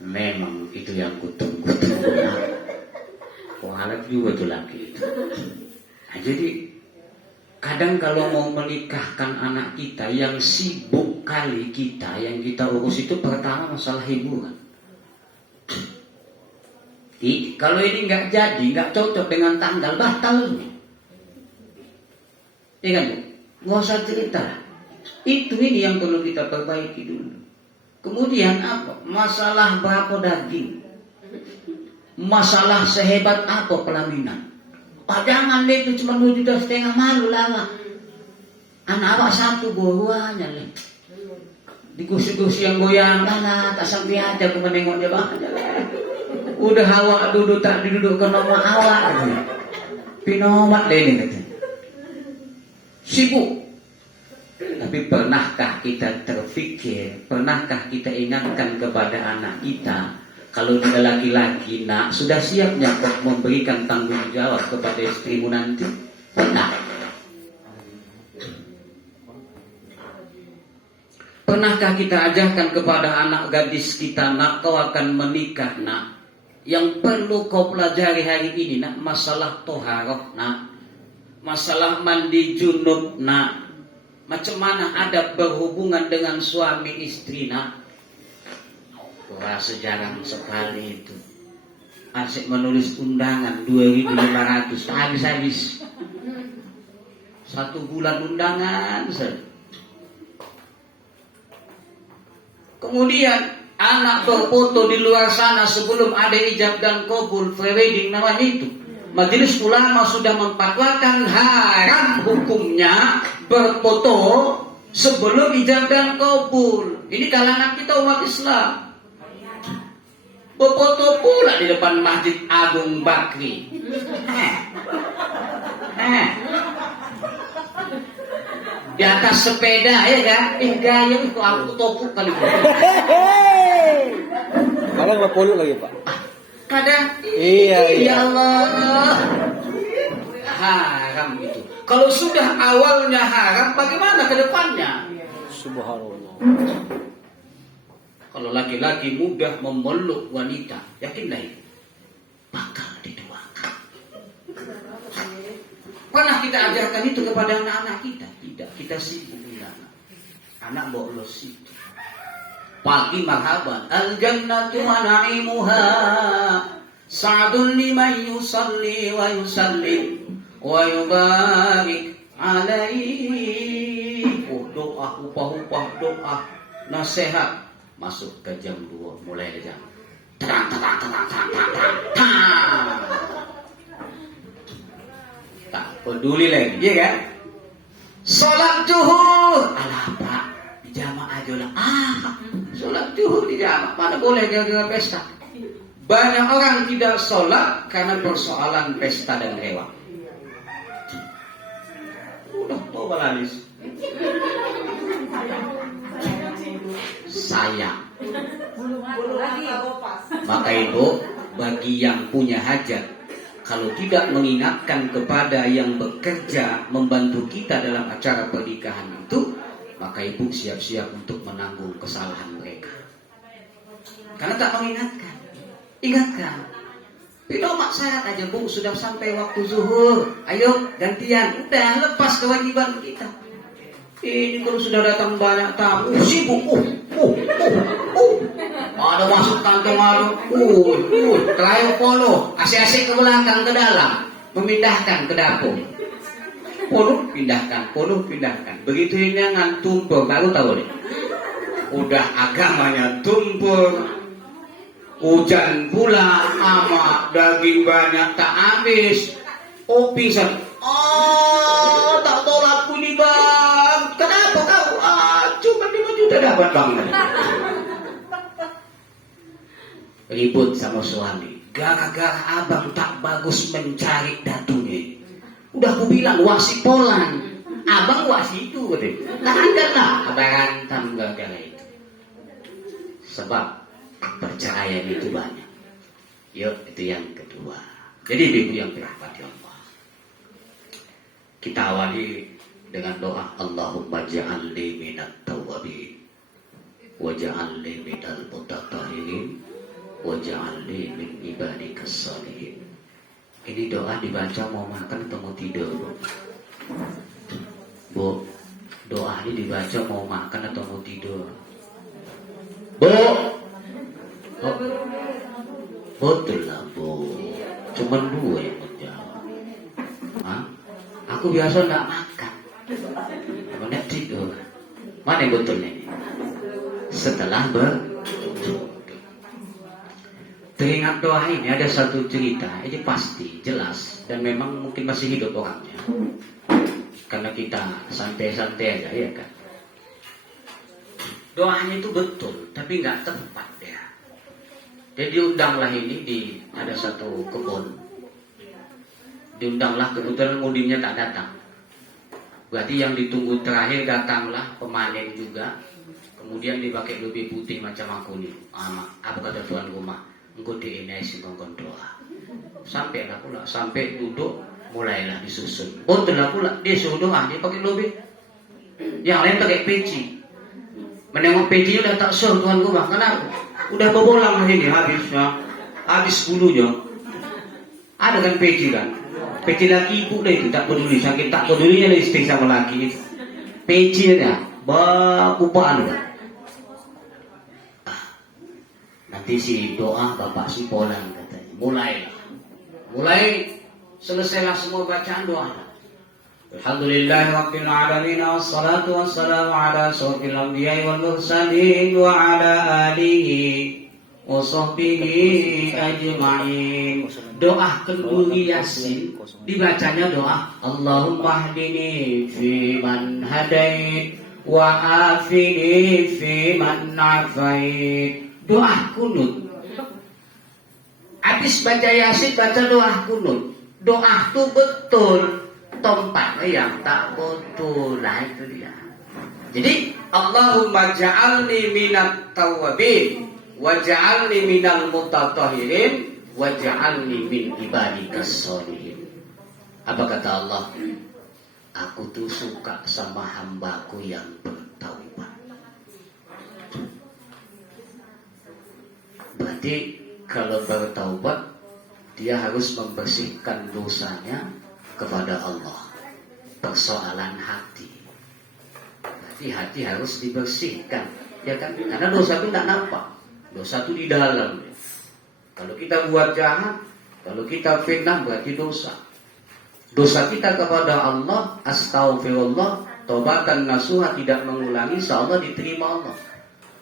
Memang itu yang kutunggu-tunggu. Kualat juga tuh laki itu. Nah, jadi kadang kalau mau menikahkan anak kita, yang sibuk kali kita, yang kita urus itu pertama masalah hiburan. Kalau ini nggak jadi, nggak cocok dengan tanggal, batal. Iya kan? Nggak usah cerita. Itu ini yang perlu kita perbaiki dulu. Kemudian apa? Masalah berapa daging, masalah sehebat apa pelaminan. Jangan deh itu cuma 2,5 juta, malu lah. Anak awak satu buahnya nih. Di kursi-kursi yang goyang lah, tak sampai aja aku menengok dia banget. Udah awak duduk tak didudukkan nama awak. Pinomat deh ini katanya. Sibuk. Tapi pernahkah kita terfikir, pernahkah kita ingatkan kepada anak kita, kalau dia laki-laki, nak, sudah siapnya kok memberikan tanggung jawab kepada istrimu nanti? Pernah? Pernahkah kita ajarkan kepada anak gadis kita, nak, kau akan menikah, nak, yang perlu kau pelajari hari ini, nak, masalah toharoh, nak, masalah mandi junub, nak, macam mana adab berhubungan dengan suami istri, nak. Wah, sejarah sekali itu. Asyik menulis undangan 2.500, habis-habis. 1 bulan undangan. Kemudian anak berfoto di luar sana sebelum ada ijab dan kabul, prewedding namanya itu. Majelis ulama sudah memfatwakan haram hukumnya berfoto sebelum ijab dan kabul. Ini kalangan kita umat Islam. Berfoto pula di depan Masjid Agung Bakri. Di atas sepeda, ya kan? Gaya itu aku topuk kali. Kalau nggak polu lagi, Pak. Kadang iya. Ya Allah, haram itu. Kalau sudah awalnya haram, bagaimana ke depannya? Subhanallah. Kalau laki-laki mudah memeluk wanita, yakinlah itu bakal dituakan. Pernah kita ajarkan itu kepada anak-anak kita? Tidak, kita sibuk dengan anak bolos itu. Pagi marhaban, al-jannatu wa na'imuha sa'dun liman yusalli wa yusallim wa yubarik alaihi. Doa, upah-upah doa, nasihat. Masuk ke jam 2, mulai ke jam terang. Tak peduli lagi, ya kan? Sholat zuhur, alah Pak, di jamaah aja lah. Sholat zuhur di jamaah, mana boleh jaga pesta. Banyak orang tidak sholat karena persoalan pesta dan rewang. Udah tobat lalis. Sayang. Maka itu bagi yang punya hajat, kalau tidak mengingatkan kepada yang bekerja membantu kita dalam acara pernikahan itu, maka ibu siap-siap untuk menanggung kesalahan mereka. Karena tak mengingatkan. Ingatkan. Tidak maksayat aja, Bu, sudah sampai waktu zuhur. Ayo gantian. Udah, lepas kewajiban kita. Ini kalau sudah datang banyak tamu, sibuk. Ada masuk kantong ada. Kelayu polo, asik-asik ke belakang ke dalam, memindahkan ke dapur. Polo pindahkan. Begitu ini tumpur, baru tahu deh. Udah agamanya tumpur. Hujan pula, ama daging banyak tak habis. Pingsan. Tak tahu aku nih bang. Kenapa kau? Cuma 5 juta dapat bang. Ribut sama suami. Gara-gara abang tak bagus mencari datunya. Udah aku bilang wasi polan. Abang wasi itu. Tak ada lah. Berantem gara-gara itu. Sebab perceraian itu banyak. Yuk, itu yang kedua. Jadi ibu yang dirahmati Allah, kita awali dengan doa, Allahumma ja'alni minat tawwabin wa ja'alni minal mutatahhirin waj'alni min ibadikas shalihin. Ini doa dibaca mau makan atau mau tidur, Bu? Bu, doa ini dibaca mau makan atau mau tidur? Bu? Oh, betul lah, Bu. Cuman 2 yang menjawab. Hah? Aku biasa nggak makan. Aku nggak tidur. Mana yang betulnya ini? Setelah teringat doa ini ada satu cerita, ini pasti jelas dan memang mungkin masih hidup orangnya. Karena kita santai-santai aja, ya kan. Doanya itu betul, tapi nggak tepat ya. Jadi diundanglah ini ada satu kebun. Diundanglah, kebetulan mudinnya tak datang. Berarti yang ditunggu terakhir datanglah pemanen juga. Kemudian dipakai lebih putih macam aku nih. Apa kata tuan rumah? Engkau DNS ngomong doa. Sampailah pula, sampai duduk mulailah disusun. Betul lah pula, dia suruh doa, dia pakai lebih. Yang lain pakai peci. Menengok peci udah tak suruh tuan rumah. Kenapa? Udah bobolang ini habis bulunya. Ada kan peci kan? Peci laki ibu deh itu tak peduli, sakit tak pedulinya istri sama laki itu. Peci ya, bapupaan kan. Nanti si doa bapak si polang katanya. Mulai selesailah semua bacaan doa. Alhamdulillahirabbil alamin wassalatu wassalamu ala asyrofil anbiya'i wal mursalin wa ala alihi wa sahbihi ajma'in. Doa kedua Yasin dibacanya doa Allahumma hdini fi man hadait wa afini fi man afait. Doa kunut. Habis baca Yasin baca doa kunut. Doa itu betul, tempatnya yang tak betul lah itu dia. Jadi Allahumma ja'alni minat tawabin wa ja'alni minal mutatahhirin wa ja'alni min ibadikas sholihin. Apa kata Allah? Aku tuh suka sama hambaku yang bertaubat. Berarti kalau bertaubat dia harus membersihkan dosanya kepada Allah. Persoalan hati. Berarti hati harus dibersihkan, ya kan? Karena dosa itu tidak nampak. Dosa itu di dalam. Kalau kita buat jahat, kalau kita fitnah berarti dosa. Dosa kita kepada Allah, astaghfirullah, taubatan nasuha, tidak mengulangi, insyaallah diterima Allah.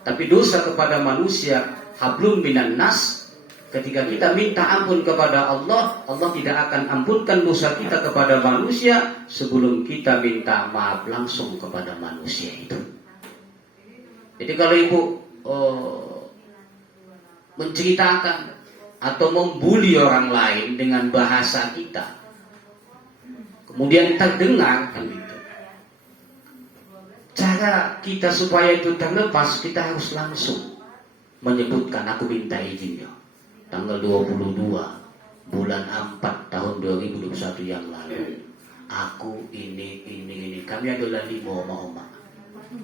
Tapi dosa kepada manusia, hablum minan nas, ketika kita minta ampun kepada Allah, Allah tidak akan ampunkan dosa kita kepada manusia sebelum kita minta maaf langsung kepada manusia itu. Jadi kalau ibu menceritakan atau membuli orang lain dengan bahasa kita, kemudian terdengar kan itu, cara kita supaya itu terlepas, kita harus langsung menyebutkan aku minta izin ya. Tanggal 22 bulan 4 tahun 2021 yang lalu, aku ini kami adalah 5 oma-oma.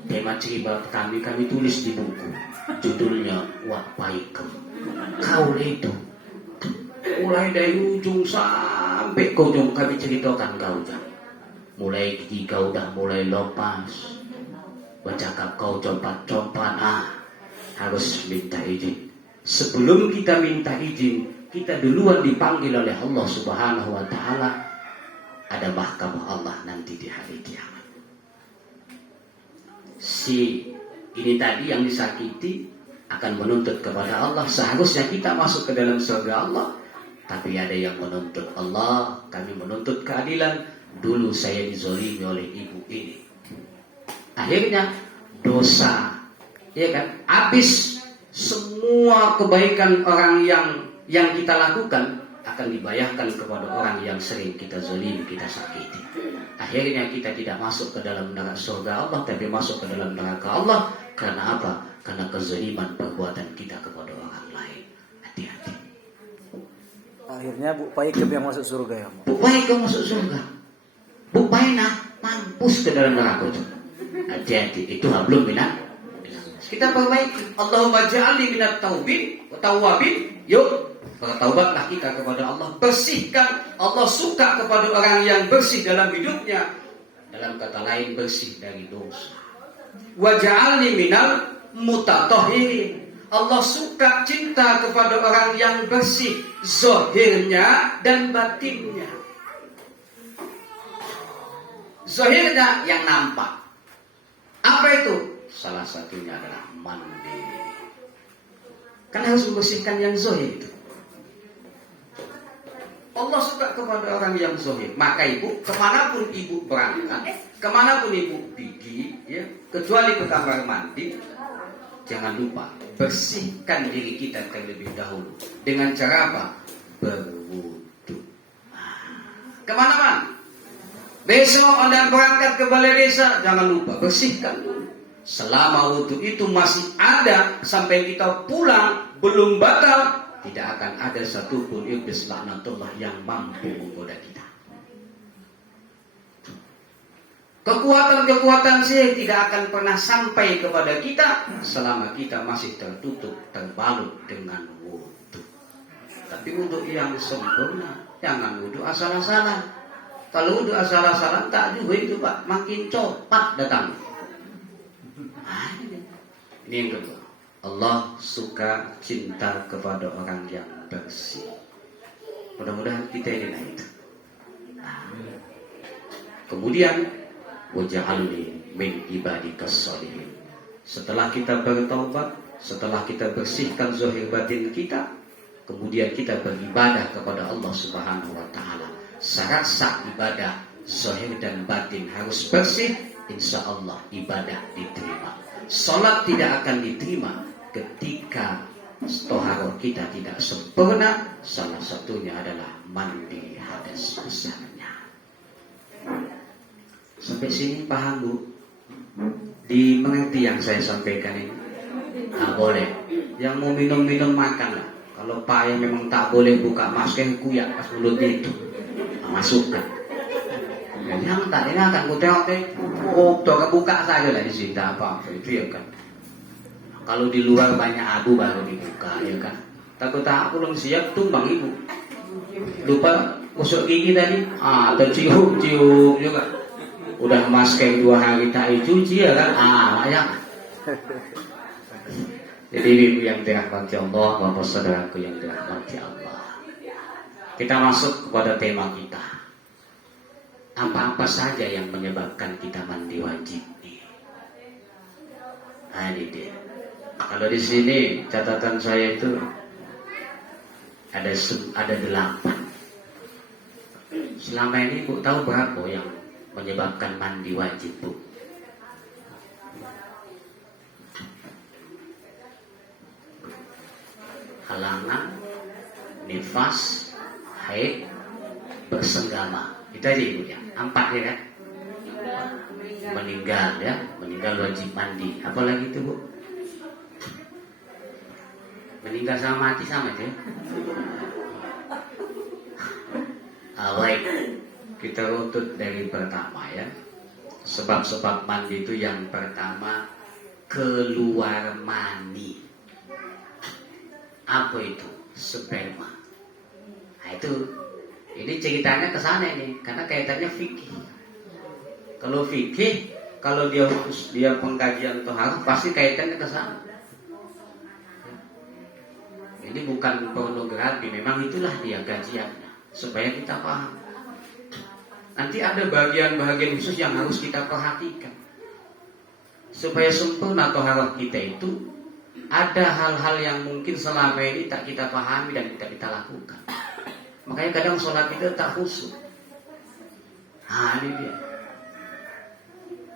Tema cerita kami tulis di buku, judulnya Wat Paikem. Kau itu mulai dari ujung sampai ke ujung kami ceritakan kau jangan. Mulai gigi kau dah mulai lepas, bercakap kau compat-compat, harus minta izin. Sebelum kita minta izin, kita duluan dipanggil oleh Allah Subhanahu wa taala. Ada mahkamah Allah nanti di hari kiamat. Si ini tadi yang disakiti akan menuntut kepada Allah. Seharusnya kita masuk ke dalam surga Allah, tapi ada yang menuntut Allah. Kami menuntut keadilan. Dulu saya dizolimi oleh ibu ini. Akhirnya dosa, ya kan? Habis semua kebaikan orang yang kita lakukan akan dibayarkan kepada orang yang sering kita zalimi, kita sakiti. Akhirnya kita tidak masuk ke dalam neraka surga Allah, tapi masuk ke dalam neraka Allah. Karena apa? Karena kezaliman perbuatan kita kepada orang lain. Hati-hati. Akhirnya Bu Paikem yang masuk surga ya. Bu Paikem masuk surga. Bu Paina mampus ke dalam neraka itu. Hati-hati. Itu belum benar. Kita perbaiki. Allahumma ja'alni minat tawabin. Yuk, bertaubatlah kita kepada Allah. Bersihkan. Allah suka kepada orang yang bersih dalam hidupnya. Dalam kata lain, bersih dari dosa. Wa ja'alni minal mutatahhirin. Allah suka cinta kepada orang yang bersih zahirnya dan batinnya. Zahirnya yang nampak. Apa itu? Salah satunya adalah mandi. Kan harus membersihkan yang zahir itu. Allah suka kepada orang yang zahir. Maka ibu, kemanapun ibu berangkat, kemanapun ibu pergi, ya, kecuali ke kamar mandi, jangan lupa bersihkan diri kita terlebih dahulu. Dengan cara apa? Berwudu. Kemana-mana. Besok Anda berangkat ke balai desa, jangan lupa bersihkan dulu. Selama wudu itu masih ada sampai kita pulang belum batal, tidak akan ada satupun iblis laknatullah yang mampu menggoda kita. Kekuatan-kekuatan sihir tidak akan pernah sampai kepada kita selama kita masih tertutup, terbalut dengan wudu. Tapi wudu yang sempurna, jangan wudu asal-asalan. Kalau wudu asal-asalan tak juga itu Pak, makin cepat datang. Ini yang kedua. Allah suka cinta kepada orang yang bersih. Mudah-mudahan kita ini naik. Kemudian waj'alni min ibadikas sholihin. Setelah kita bertaubat, setelah kita bersihkan zahir batin kita, kemudian kita beribadah kepada Allah Subhanahu wa taala. Syarat sah ibadah zahir dan batin harus bersih, insya Allah ibadah diterima. Salat tidak akan diterima ketika toharoh kita tidak sempurna. Salah satunya adalah mandi hadas besarnya. Sampai sini paham Bu? Dimengerti yang saya sampaikan ini? Nah, boleh. Yang mau minum-minum makan lah. Kalau Pak yang memang tak boleh buka masker, kuyak pas mulutnya itu, nah, masukkan. Yang tak ini akan ku tengok buka saja lah di sini, tak apa itu ya kan. Kalau di luar banyak abu baru dibuka ya kan. Takut tak belum siap tumbang ibu. Lupa gosok gigi tadi, tercium juga. Udah masker 2 hari tak dicuci ya kan, banyak. Jadi ibu yang dirahmati Allah, bapak saudaraku yang dirahmati Allah. Kita masuk kepada tema kita. Apa-apa saja yang menyebabkan kita mandi wajib nih. Nah, ini dia. Kalau di sini catatan saya itu ada 8. Selama ini Bu tahu berapa yang menyebabkan mandi wajib Bu? Halangan, nifas, haid, bersenggama. Itu aja Ibu ya. 4 ya kan? Meninggal ya, meninggal wajib mandi. Apalagi itu Bu? Meninggal sama mati sama itu ya. Baik, kita runtut dari pertama ya. Sebab-sebab mandi itu yang pertama keluar mani. Apa itu? Sperma. Nah itu, ini ceritanya ke sana ini, karena kaitannya fikih. Kalau fikih, kalau dia pengkajian tohar, pasti kaitannya ke sana. Ini bukan pornografi, memang itulah dia kajiannya, supaya kita paham. Nanti ada bagian-bagian khusus yang harus kita perhatikan, supaya sempurna toharah kita itu. Ada hal-hal yang mungkin selama ini tak kita pahami dan tidak kita lakukan. Makanya kadang sholat kita tak khusyuk. Nah ini dia.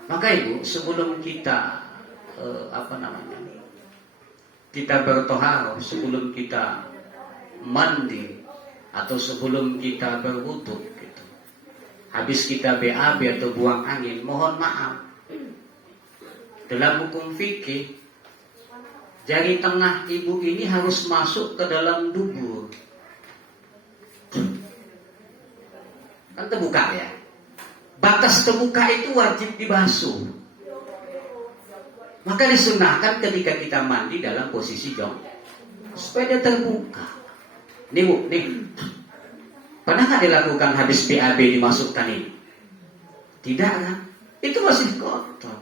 Maka Ibu, sebelum kita kita bertoharoh, sebelum kita mandi atau sebelum kita berwudu gitu, habis kita BAB atau buang angin, mohon maaf, dalam hukum fikih jari tengah ibu ini harus masuk ke dalam dubur. Kan terbuka ya. Batas terbuka itu wajib dibasuh. Maka disunahkan ketika kita mandi dalam posisi jongkok supaya dia terbuka. Nih Bu, nih. Pernah nggak dilakukan habis BAB dimasukkan ini? Tidak kan? Itu masih kotor.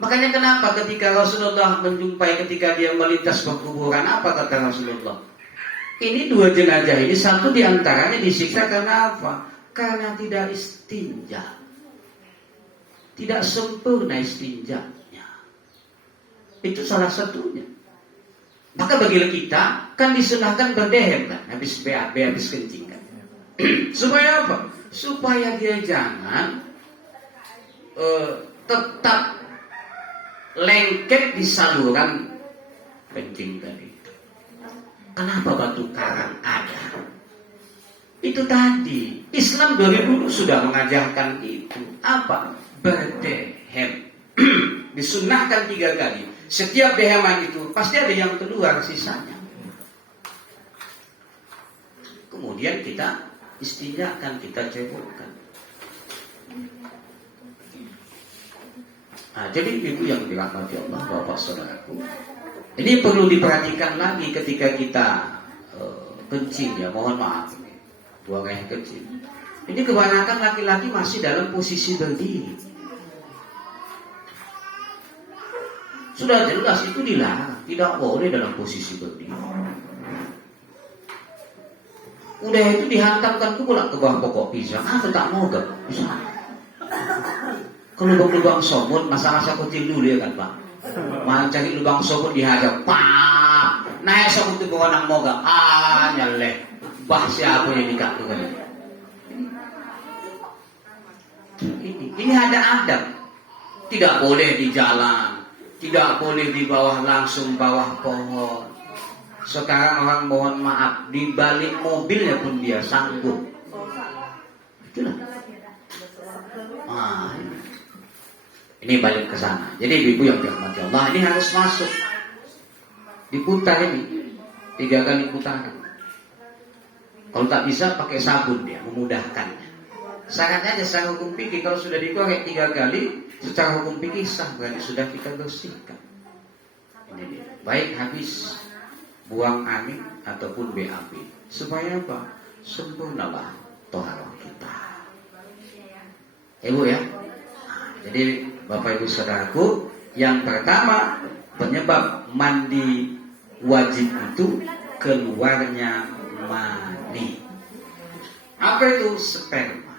Makanya kenapa ketika Rasulullah menjumpai ketika dia melintas kuburan, apa kata Rasulullah? Ini dua jenazah ini, satu diantaranya disiksa karena apa? Karena tidak istinja. Tidak sempurna istinjanya. Itu salah satunya. Maka bagi kita kan disunahkan berdehem kan, habis BAB, habis kencing kan. Supaya apa? Supaya dia jangan tetap lengket di saluran kencing tadi. Kenapa batu karang ada? Itu tadi Islam dari dulu sudah mengajarkan itu. Apa? Berdehem. Disunahkan 3 kali. Setiap deheman itu pasti ada yang keluar sisanya. Kemudian kita istinjakan, kita cebokkan. Nah, jadi ibu yang dirahmati Allah, bapak saudaraku, ini perlu diperhatikan lagi ketika kita kencing ya, mohon maaf ini, buang air kecil. Ini kebanyakan laki-laki masih dalam posisi berdiri. Sudah jelas itu dilarang, tidak boleh dalam posisi berdiri. Udah itu dihantamkan pula ke bawah pokok pisang, tak mau gak bisa. Ke lubang-lubang somut, masa-masa kecil dulu ya kan Pak. Mau cari lubang somut dihadap, pak, naik somut itu bawa nang moga, nyaleh, bah siapa yang dikatakan. Ini ada adab, tidak boleh di jalan, tidak boleh di bawah langsung bawah pohon. Sekarang orang mohon maaf di balik mobilnya pun dia sanggup. Itulah. Ini balik ke sana. Jadi ibu yang dirahmati Allah, ini harus masuk. Diputar ini 3 kali putaran. Kalau tak bisa pakai sabun dia memudahkannya. Syaratnya secara hukum fikih kalau sudah dikorek 3 kali, secara hukum fikih sah, berarti sudah kita bersihkan. Ini dia. Baik habis buang angin ataupun BAB. Supaya apa? Sempurnalah toharah kita. Ibu ya. Jadi Bapak Ibu Saudaraku, yang pertama penyebab mandi wajib itu keluarnya mani. Apa itu? Sperma.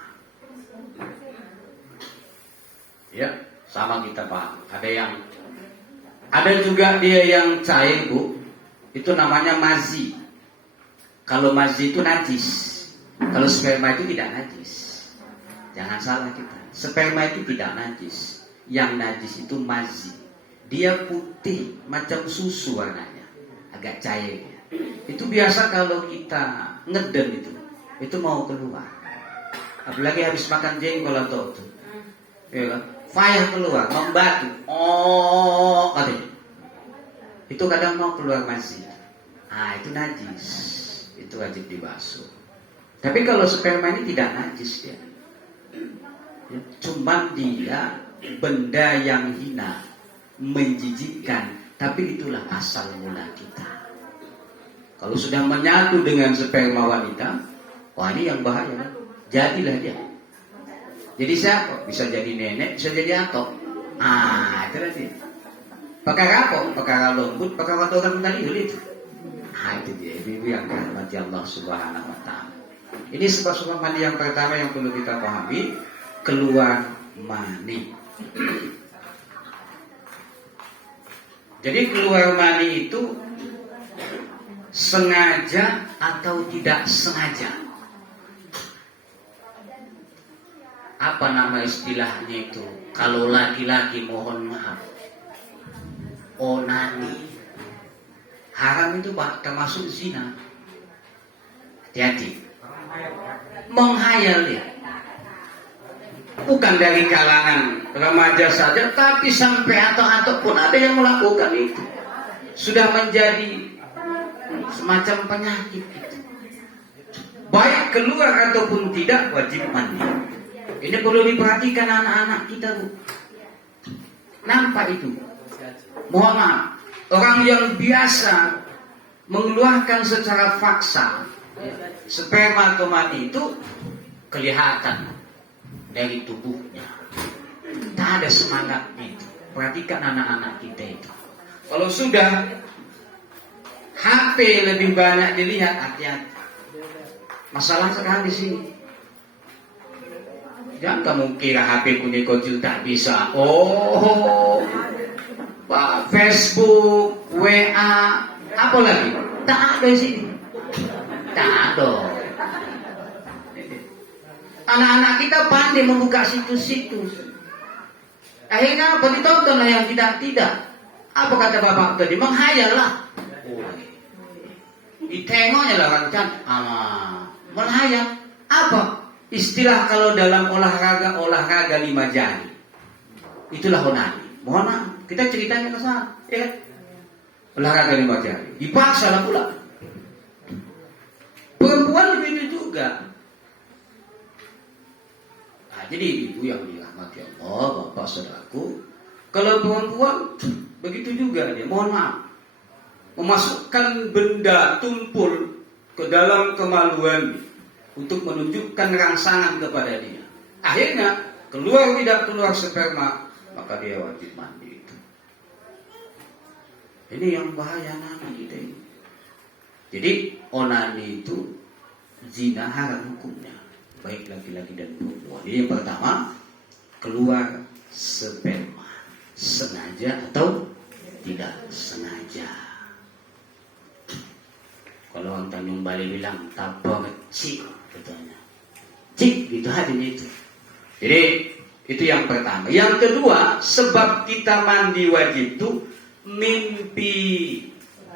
Ya, sama kita paham. Ada juga dia yang cair Bu, itu namanya mazi. Kalau mazi itu najis, kalau sperma itu tidak najis. Jangan salah kita. Sperma itu tidak najis. Yang najis itu mazi. Dia putih macam susu warnanya, agak cair. Itu biasa kalau kita ngeden itu mau keluar. Apalagi habis makan jengkol atau itu, ya kan? Fire keluar, membatu. Katanya. Itu kadang mau keluar mazi. Itu najis. Itu wajib dibasuh. Tapi kalau sperma ini tidak najis dia. Cuman dia benda yang hina, menjijikkan, tapi itulah asal mula kita. Kalau sudah menyatu dengan sperma wanita, wah ini yang bahaya. Jadilah dia. Jadi siapa? Bisa jadi nenek, bisa jadi atok. Itu dia. Perkara apa? Perkara lembut, perkara orang tadi itu. Itu dia. Ibu yang dirahmati Allah Subhanahu Wa Taala. Ini sebab mandi yang pertama yang perlu kita pahami, keluar mani. Jadi keluar mani itu sengaja atau tidak sengaja. Apa nama istilahnya itu? Kalau laki-laki mohon maaf, onani. Haram itu Pak, termasuk zina. Hati-hati. Menghayal ya. Bukan dari kalangan remaja saja, tapi sampai atau pun ada yang melakukan itu. Sudah menjadi semacam penyakit itu. Baik keluar ataupun tidak, wajib mandi. Ini perlu diperhatikan anak-anak kita Bu. nampak itu. Mohon maaf, orang yang biasa mengeluarkan secara paksa sperma atau mani itu kelihatan dari tubuhnya. Tak ada semangatnya itu. Perhatikan anak-anak kita itu. Kalau sudah HP lebih banyak dilihat, hati-hati. Masalah sekarang di sini. Jangan kamu kira HP kuning-kuning tak bisa. Oh, Pak, Facebook, WA, apa lagi? Tak ada di sini. Tak ada. Anak-anak kita pandai membuka situs-situs. Akhirnya apa, ditontonlah yang tidak. Apa kata bapak tadi? Menghayal lah. Ditengoknya lah kan. Menghayal. Apa? Istilah kalau dalam olahraga 5 jari. Itulah onani. Mohon maaf, kita ceritanya ke sana. Ya. Olahraga 5 jari. Dipaksa lah pula. Perempuan begitu juga. Nah, jadi ibu yang dirahmati Allah, bapak saudaraku, kalau perempuan begitu juga dia. Mohon maaf, memasukkan benda tumpul ke dalam kemaluan untuk menunjukkan rangsangan kepada dia. Akhirnya tidak keluar sperma, maka dia wajib mandi itu. Ini yang bahaya anak kita ini. Jadi onani itu zina, haram hukumnya, baik laki-laki dan perempuan. Ini yang pertama, keluar sperma, sengaja atau tidak sengaja. Kalau orang Tanjung Bali bilang tapor cik, katanya cik, gitu hatinya itu. Jadi itu yang pertama. Yang kedua, sebab kita mandi wajib itu mimpi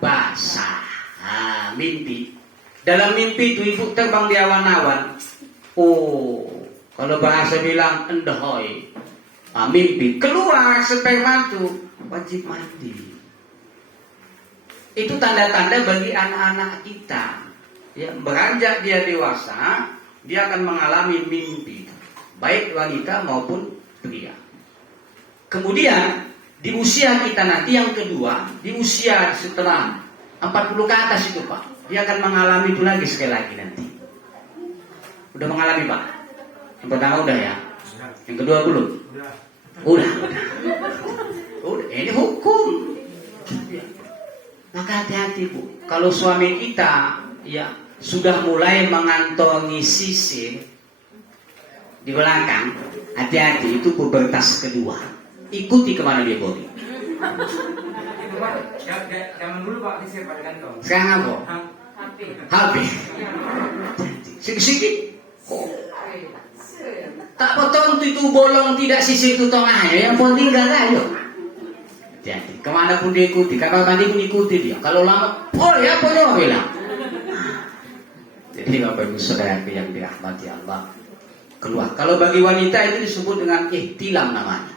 basah. Mimpi. Dalam mimpi itu ibu terbang di awan-awan. Oh, kalau bahasa bilang endohoi. Mimpi keluar sperma itu, wajib mandi. Itu tanda-tanda bagi anak-anak kita. Ya, beranjak dia dewasa, dia akan mengalami mimpi, baik wanita maupun pria. Kemudian di usia kita nanti yang kedua, di usia setelah 40 ke atas itu Pak, dia akan mengalami itu lagi sekali lagi nanti. Udah mengalami Pak? Yang pertama udah ya? Yang kedua belum? Udah. Ini hukum. Maka hati-hati Bu. Kalau suami kita ya sudah mulai mengantongi sisir di belakang, hati-hati, itu pubertas kedua. Ikuti kemana dia pergi. Zaman dulu Pak sisir pada kantong. Sekarang apa? HP. Sikit-sikit. Tak potong itu bolong tidak sisir itu tengahnya. Yang penting gak ayo. Hati-hati. Kemana pun dia ikuti. Kakak mandi pun ikuti dia. Kalau lama, ya bilang. Jadi Bapak Ibu Saudara yang dirahmati Allah, keluar. Kalau bagi wanita itu disebut dengan ihtilam namanya.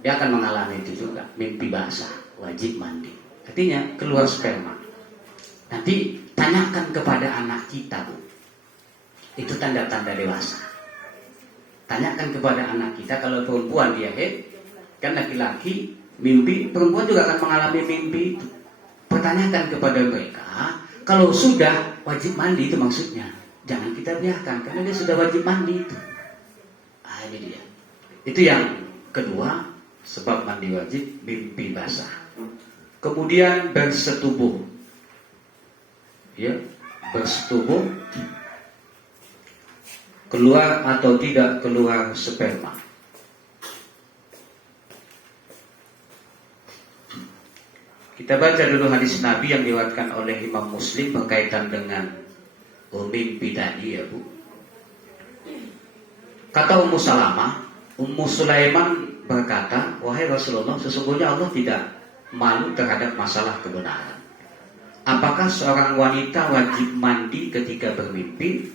Dia akan mengalami itu juga, mimpi basah, wajib mandi. Artinya keluar sperma. Nanti tanyakan kepada anak kita Bu. Itu tanda-tanda dewasa. Tanyakan kepada anak kita, kalau perempuan dia kan laki-laki mimpi, perempuan juga akan mengalami mimpi itu. Pertanyakan kepada mereka, kalau sudah wajib mandi itu maksudnya. Jangan kita biarkan, karena dia sudah wajib mandi itu. Ini dia. Itu yang kedua, sebab mandi wajib, mimpi basah. Kemudian bersetubuh. Ya, bersetubuh. Keluar atau tidak keluar sperma. Kita baca dulu hadis Nabi yang diriwayatkan oleh Imam Muslim berkaitan dengan mimpi tadi ya Bu. Kata Ummu Salamah, Ummu Sulaiman berkata, wahai Rasulullah, sesungguhnya Allah tidak malu terhadap masalah kebenaran. Apakah seorang wanita wajib mandi ketika bermimpi?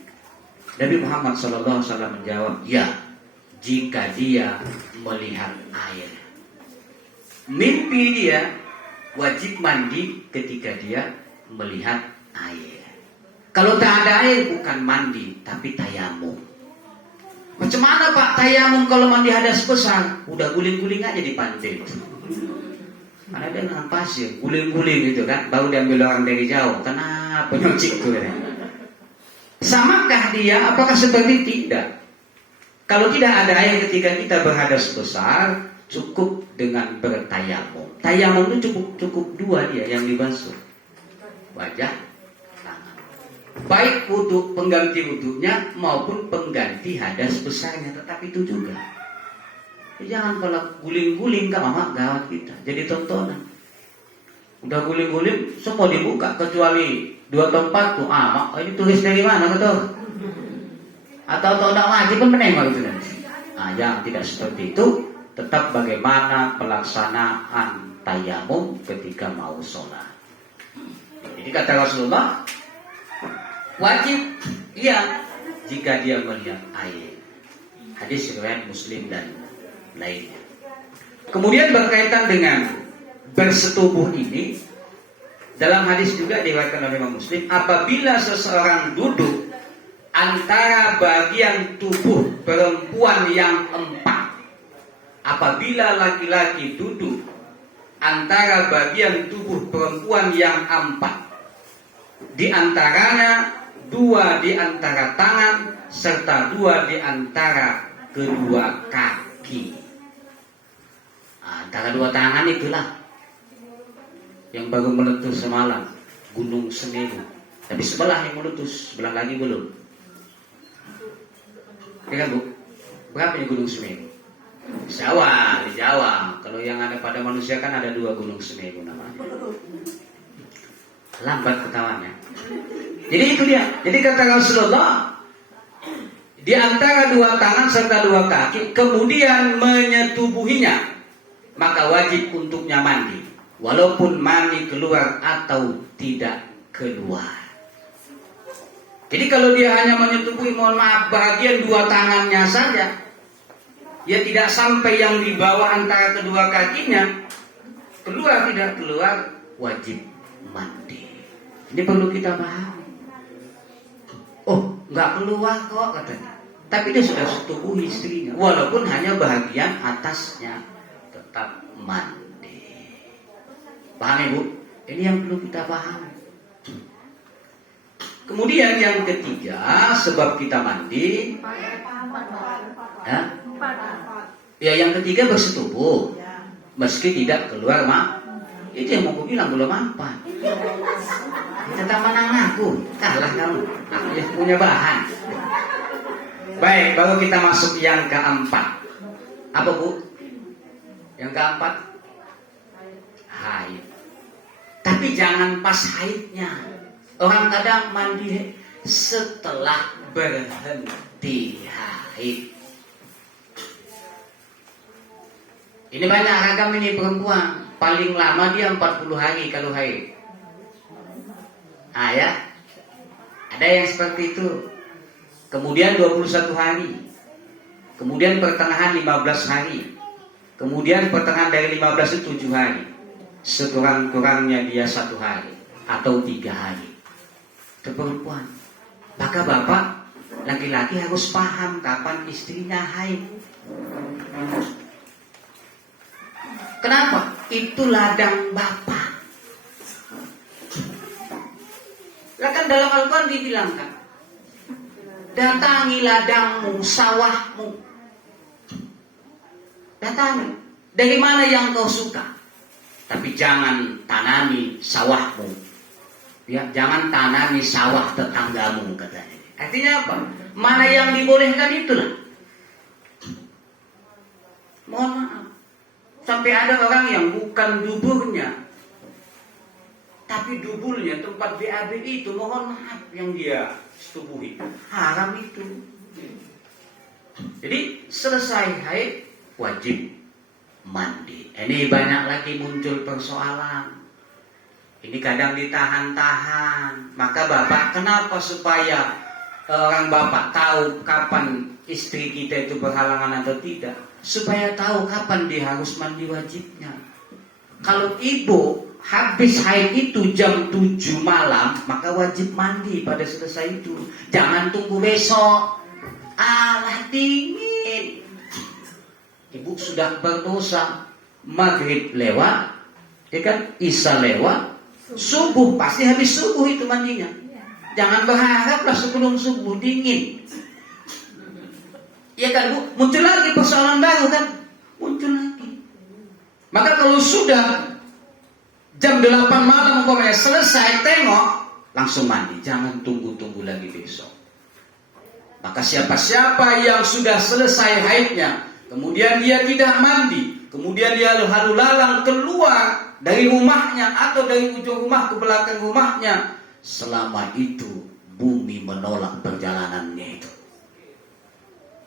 Nabi Muhammad SAW menjawab, ya, jika dia melihat air. Mimpi dia wajib mandi ketika dia melihat air. Kalau tak ada air bukan mandi, tapi tayamum. Macam mana Pak tayamum kalau mandi hadas besar? Udah guling-guling aja di pantai. Karena dia dengan pasir, guling-guling gitu kan, baru diambil orang dari jauh. Kenapa nyuci itu? Samakah dia? Apakah seperti tidak? Kalau tidak ada air ketika kita berhadas besar, cukup dengan bertayamum. Tayamum itu cukup dua dia yang dibasuh, wajah, tangan. Baik wudhu pengganti wudhunya maupun pengganti hadas besarnya, tetapi itu juga. Jangan kalau guling-guling kan mama gawat kita, jadi tontonan. Udah guling-guling semua dibuka kecuali 2 tempat tuh. Mak, ini tulis dari mana betul? Atau tidak wajib pun menengok itu nanti. Nah, yang tidak seperti itu, tetap bagaimana pelaksanaan tayamum ketika mau sholat. Jadi kata Rasulullah, wajib, iya, jika dia melihat air. Hadis riwayat Muslim dan lainnya. Kemudian berkaitan dengan bersetubuh ini, dalam hadis juga diriwayatkan oleh Imam Muslim, apabila seseorang duduk antara bagian tubuh perempuan yang 4, apabila laki-laki duduk antara bagian tubuh perempuan yang 4, di antaranya 2 di antara tangan serta 2 di antara kedua kaki. Antara 2 tangan itulah yang baru meletus semalam, Gunung Semeru. Tapi sebelah yang meletus, sebelah lagi belum. Ya kan Bu? Berapa ini Gunung Semeru? Jawa, di Jawa. Kalau yang ada pada manusia kan ada 2 Gunung Semeru namanya. Lambat ketawanya. Jadi itu dia. Jadi kata Rasulullah, di antara 2 tangan serta 2 kaki, kemudian menyetubuhinya, maka wajib untuknya mandi, walaupun mani keluar atau tidak keluar. Jadi kalau dia hanya menyetubuhi, mohon maaf, bagian 2 tangannya saja, ya tidak sampai yang di bawah antara kedua kakinya, keluar tidak keluar, wajib mandi. Ini perlu kita pahami. Oh, nggak keluar kok katanya, tapi dia sudah setubuhi istrinya, walaupun hanya bagian atasnya, tetap mandi. Paham ya Bu? Ini yang perlu kita pahami. Kemudian yang ketiga, sebab kita mandi, ya yang ketiga bersetubuh, meski tidak keluar mak. Itu yang mau aku bilang, belum apa. Tetap menang aku, kalah kamu. Aku yang punya bahan. Baik, baru kita masuk yang keempat. Apa Bu? Yang keempat, haid. Tapi jangan pas haidnya. Orang kadang mandi setelah berhenti haid. Ini banyak ragam ini perempuan. Paling lama dia 40 hari kalau haid. Ya, ada yang seperti itu. Kemudian 21 hari. Kemudian pertengahan 15 hari. Kemudian pertengahan dari 15 itu 7 hari. Sekurang-kurangnya dia 1 hari atau 3 hari. Itu perempuan. Maka bapak laki-laki harus paham kapan istrinya haid. Kenapa? Itu ladang bapak. Lah kan dalam Al-Quran dibilangkan, datangi ladangmu, sawahmu. Datangi. Dari mana yang kau suka? Tapi jangan tanami sawahmu. Ya, jangan tanami sawah tetanggamu katanya. Artinya apa? Mana yang dibolehkan itulah. Mohon maaf. Sampai ada orang yang bukan duburnya, tapi duburnya tempat BAB itu, mohon maaf, yang dia setubuhi haram itu. Jadi selesai haid wajib mandi. Ini banyak lagi muncul persoalan. Ini kadang ditahan-tahan. Maka bapak, kenapa supaya orang bapak tahu kapan istri kita itu berhalangan atau tidak? Supaya tahu kapan dia harus mandi wajibnya. Kalau ibu habis haid itu jam 7 malam, maka wajib mandi pada selesai itu. Jangan tunggu besok. alah dingin. Ibu sudah berdosa, maghrib lewat, ya kan, isya lewat, subuh pasti habis subuh itu mandinya. Jangan berharaplah sebelum subuh dingin. Ya kan Bu, muncul lagi persoalan baru kan, muncul lagi. Maka kalau sudah jam 8 malam umpamanya selesai tengok, langsung mandi, jangan tunggu-tunggu lagi besok. Maka siapa-siapa yang sudah selesai haidnya, kemudian dia tidak mandi, kemudian dia lalu lalang keluar dari rumahnya atau dari ujung rumah ke belakang rumahnya, selama itu bumi menolak perjalanannya itu.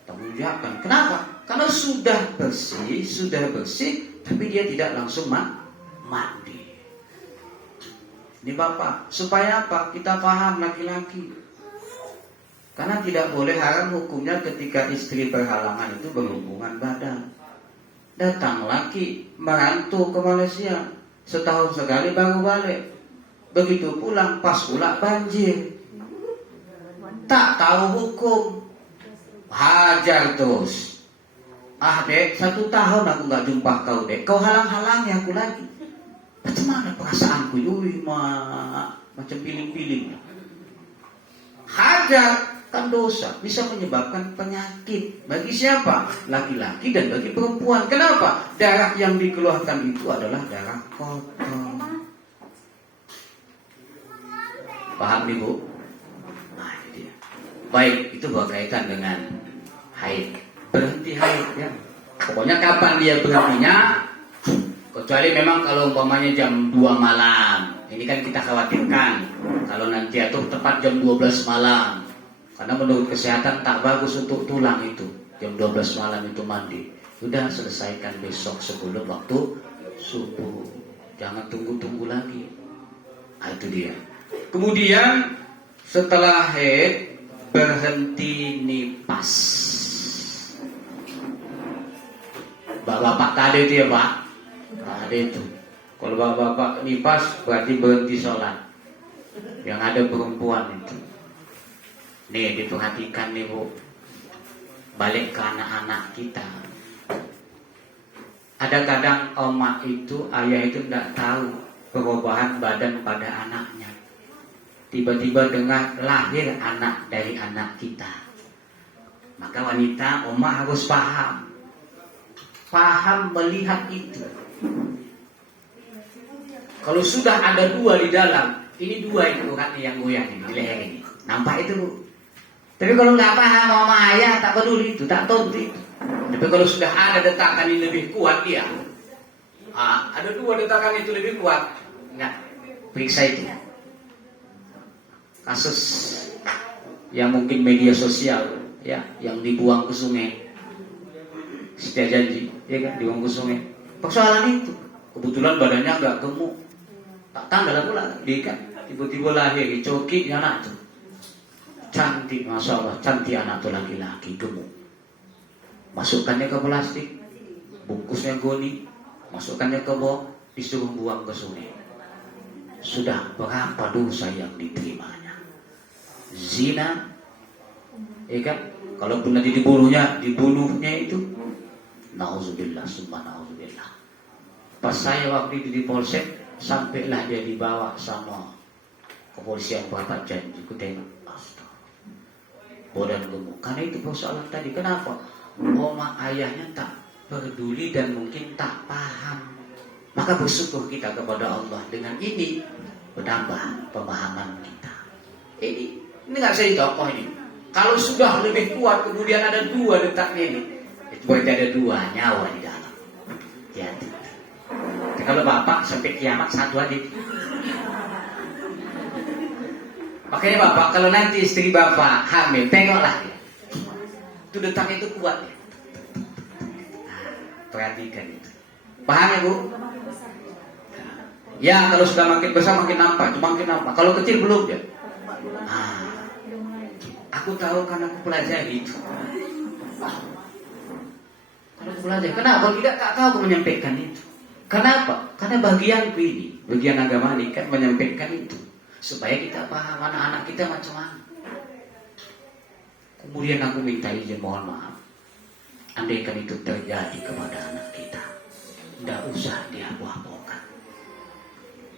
Tanggung jawabkan. Kenapa? Karena sudah bersih, tapi dia tidak langsung mandi. Ini Bapak, supaya apa? Kita paham laki-laki. Karena tidak boleh, haram hukumnya ketika istri berhalangan itu berhubungan badan. Datang laki merantau ke Malaysia, setahun sekali baru balik. Begitu pulang, pas pula banjir. Tak tahu hukum, hajar terus. Ah dek, 1 tahun aku gak jumpa kau dek, kau halang-halangi aku lagi. Bagaimana perasaanku? Yui mak, macam piling-piling. Hajar kan dosa, bisa menyebabkan penyakit. Bagi siapa? Laki-laki dan bagi perempuan. Kenapa? Darah yang dikeluarkan itu adalah darah kotor. Paham nih Bu? Nah ini dia. Baik, itu berkaitan dengan haid. Berhenti haid ya. Pokoknya kapan dia berhentinya, kecuali memang kalau umpamanya jam 2 malam. Ini kan kita khawatirkan kalau nanti atau tepat jam 12 malam. Karena menurut kesehatan tak bagus untuk tulang itu. Jam 12 malam itu mandi. Sudah selesaikan besok sebelum waktu subuh. Jangan tunggu-tunggu lagi. Nah, itu dia. Kemudian setelah haid berhenti nipas. Bapak-bapak tadi itu ya Pak. Tadi itu. Kalau bapak-bapak nipas berarti berhenti sholat. Yang ada perempuan itu. Nih diperhatikan nih Bu. Balik ke anak-anak kita. Ada kadang emak itu, ayah itu tidak tahu perubahan badan pada anaknya. Tiba-tiba dengar lahir anak dari anak kita. Maka wanita, emak harus paham. Paham melihat itu. Kalau sudah ada 2 di dalam, ini 2 itu uratnya yang goyang ini, di leher ini. Nampak itu Bu. Tapi kalau nggak paham mama ayah tak peduli itu, tak tahu itu. Tapi kalau sudah ada detakan ini lebih kuat dia, ada 2 detakan itu lebih kuat, enggak, periksa itu. Kasus yang mungkin media sosial, ya, yang dibuang ke sungai, setia janji, ya kan, dibuang ke sungai. Persoalan itu, kebetulan badannya agak gemuk, tak tanggal pula, dia kan, tiba-tiba lahir, coki anak tuh. Cantik, Masya Allah, cantik anak tuh laki-laki, gemuk. Masukkannya ke plastik, bungkusnya goni, masukkannya ke box, disuruh buang ke sungai. Sudah berapa dosa yang diterimanya? Zina, ya kan? Kalaupun nanti dibunuhnya itu, na'udzubillah, summa na'udzubillah. Pas saya waktu itu di polsek, sampailah dia dibawa sama kepolisian Bapak janji, ku tengok. Badan gemuk. Karena itu persoalan tadi. Kenapa? Oma ayahnya tak peduli dan mungkin tak paham. Maka bersyukur kita kepada Allah. Dengan ini menambah pemahaman kita. Ini nggak saya tokoh ini. Kalau sudah lebih kuat, kemudian ada 2 detaknya ini, itu berarti ada 2 nyawa di dalam. Jadi kalau Bapak sampai kiamat 1 aja. Makanya Bapak, kalau nanti istri Bapak hamil, tengoklah dia. Itu detak itu kuat ya. Perhatikan itu. Paham ya Bu? Ya, kalau sudah makin besar makin nampak, cuma makin nampak. Kalau kecil belum ya. Aku tahu karena aku pelajari itu. Kalau aku pelajari, kenapa? Kalau tidak tak tahu aku menyampaikan itu. Kenapa? Karena bagianku ini, bagian agama ini kan menyampaikan itu. Supaya kita paham anak-anak kita macam mana. Kemudian aku minta izin, mohon maaf, andaikan itu terjadi kepada anak kita, tidak usah dihapus-hapuskan.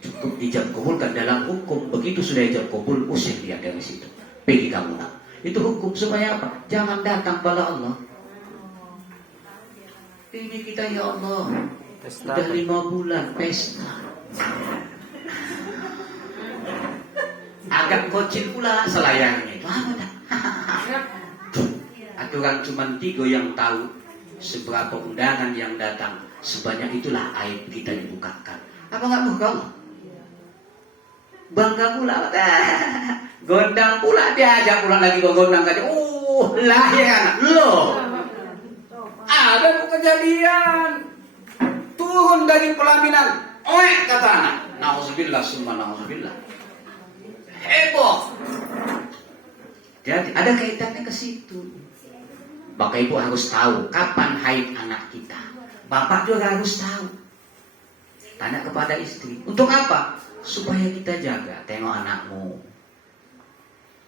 Cukup dijab kabulkan dalam hukum. Begitu sudah dijab kabul, usir dia dari situ. Pergi kamu nak. Itu hukum supaya apa? Jangan datang pada Allah. Ini kita ya Allah, Pesta. sudah 5 bulan pesta. Agak kocil pula selayangnya itu. Apa dah? Aturan cuma 3 yang tahu. Seberapa undangan yang datang, sebanyak itulah aib kita dibukakan. Apa nggak mau kau? Bangga pula. Gondang pula, diajak pulang lagi gondang kaca. Lahir anak lo. Ada kejadian turun dari pelaminan. Kata anak. Nauzubillah summa nauzubillah. Heboh. Jadi ada kaitannya ke situ. Bapak ibu harus tahu kapan haid anak kita. Bapak juga harus tahu. Tanya kepada istri. Untuk apa? Supaya kita jaga. Tengok anakmu.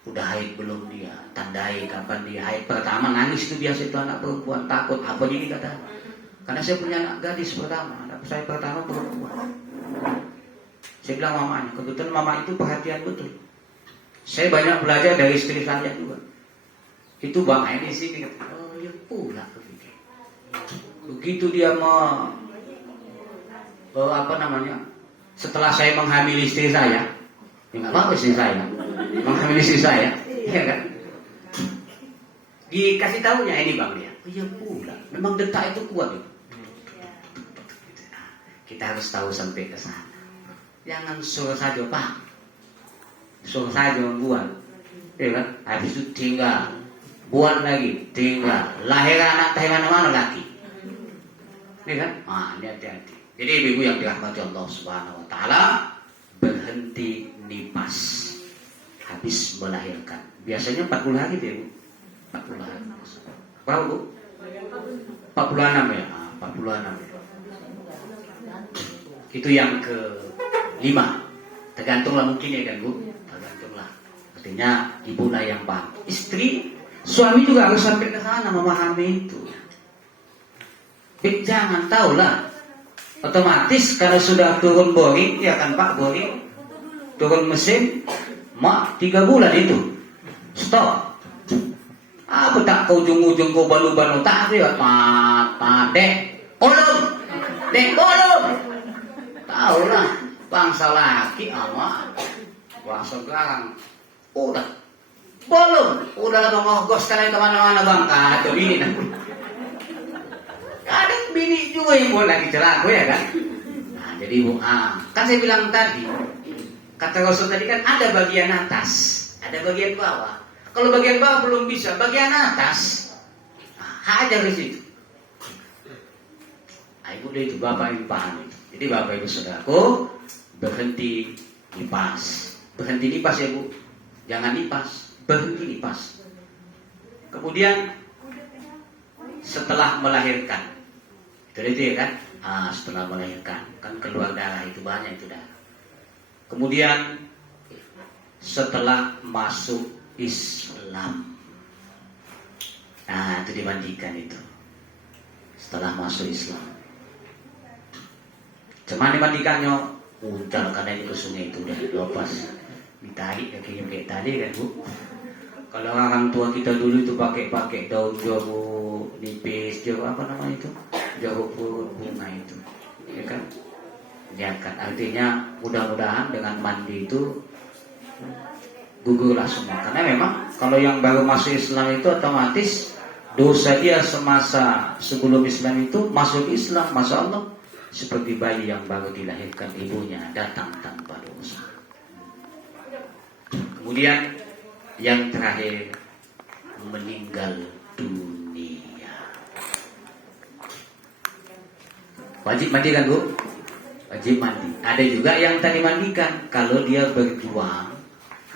Udah haid belum dia? Tandai kapan dia haid. Pertama nangis itu biasa itu anak perempuan. Takut. Apa jadi kata? Karena saya punya anak gadis pertama. Anak saya pertama perempuan. Saya bilang mamanya. Kebetulan mama itu perhatian betul. Saya banyak belajar dari istri saya juga. Itu bang ini sini. Oh ya pula kepikir. Begitu dia mau setelah saya menghamili istri saya, ya nggak apa-apa istri saya, menghamili istri saya, ya kan? Dikasih tahunya ini bang dia, oh ya pula, memang detak itu kuat itu. Kita harus tahu sampai ke sana. Jangan suruh saja pak, suruh saja membuat, ya kan? Habis itu tinggal, buat lagi, tinggal, lahir anak dari mana-mana lagi, ya kan? Ini hati-hati. Jadi ibu yang dirahmati Allah Subhanahu Wa Taala, berhenti nipas habis melahirkan. Biasanya 40 hari deh bu, 40 hari. Berapa bu? 46 ya, 46 ya. Itu yang ke-5. Tergantunglah mungkin ya kan bu, tergantunglah. Artinya ibu lah yang paham. Istri, suami juga harus sampai ke sana memahami itu. Jangan tahulah. Otomatis kalau sudah turun boring, ya kan pak boring, turun mesin, 3 bulan itu stop. Apa tak kau ujung-ujung kau balu-balu tak ada mata dek kolom, tahu lah bangsa laki ama bangsa garang udah udah ngogos sekali kemana-mana bang kacau ini nah. Kadang bini juga yang boleh lagi celaka ya kan. Nah jadi bu, kan saya bilang tadi, kata Rasul tadi kan ada bagian atas, ada bagian bawah. Kalau bagian bawah belum bisa, bagian atas, hajar di situ. Ibu deh itu bapak ibu paham itu. Jadi bapak ibu saudaraku berhenti nipas, ya bu, jangan nipas, berhenti nipas. Kemudian setelah melahirkan. Itu ya kan? Setelah melahirkan kan keluar darah itu banyak itu darah. Kemudian setelah masuk Islam, itu dimandikan itu. Setelah masuk Islam, cuman dimandikannya udah karena itu ke sungai itu udah lepas, ditarik kakinya kayak tadi kan bu. Kalau orang tua kita dulu itu pakai daun jeruk nipis, jeruk apa namanya itu? Jeruk purut bunga itu, ya kan? Ya kan, artinya mudah-mudahan dengan mandi itu gugurlah semua. Karena memang kalau yang baru masuk Islam itu otomatis dosa dia semasa sebelum Islam itu masuk Islam, masya Allah, seperti bayi yang baru dilahirkan ibunya datang tanpa dosa. Kemudian yang terakhir meninggal dunia. Wajib mandi kan bu? Wajib mandi. Ada juga yang tadi mandikan kalau dia berjuang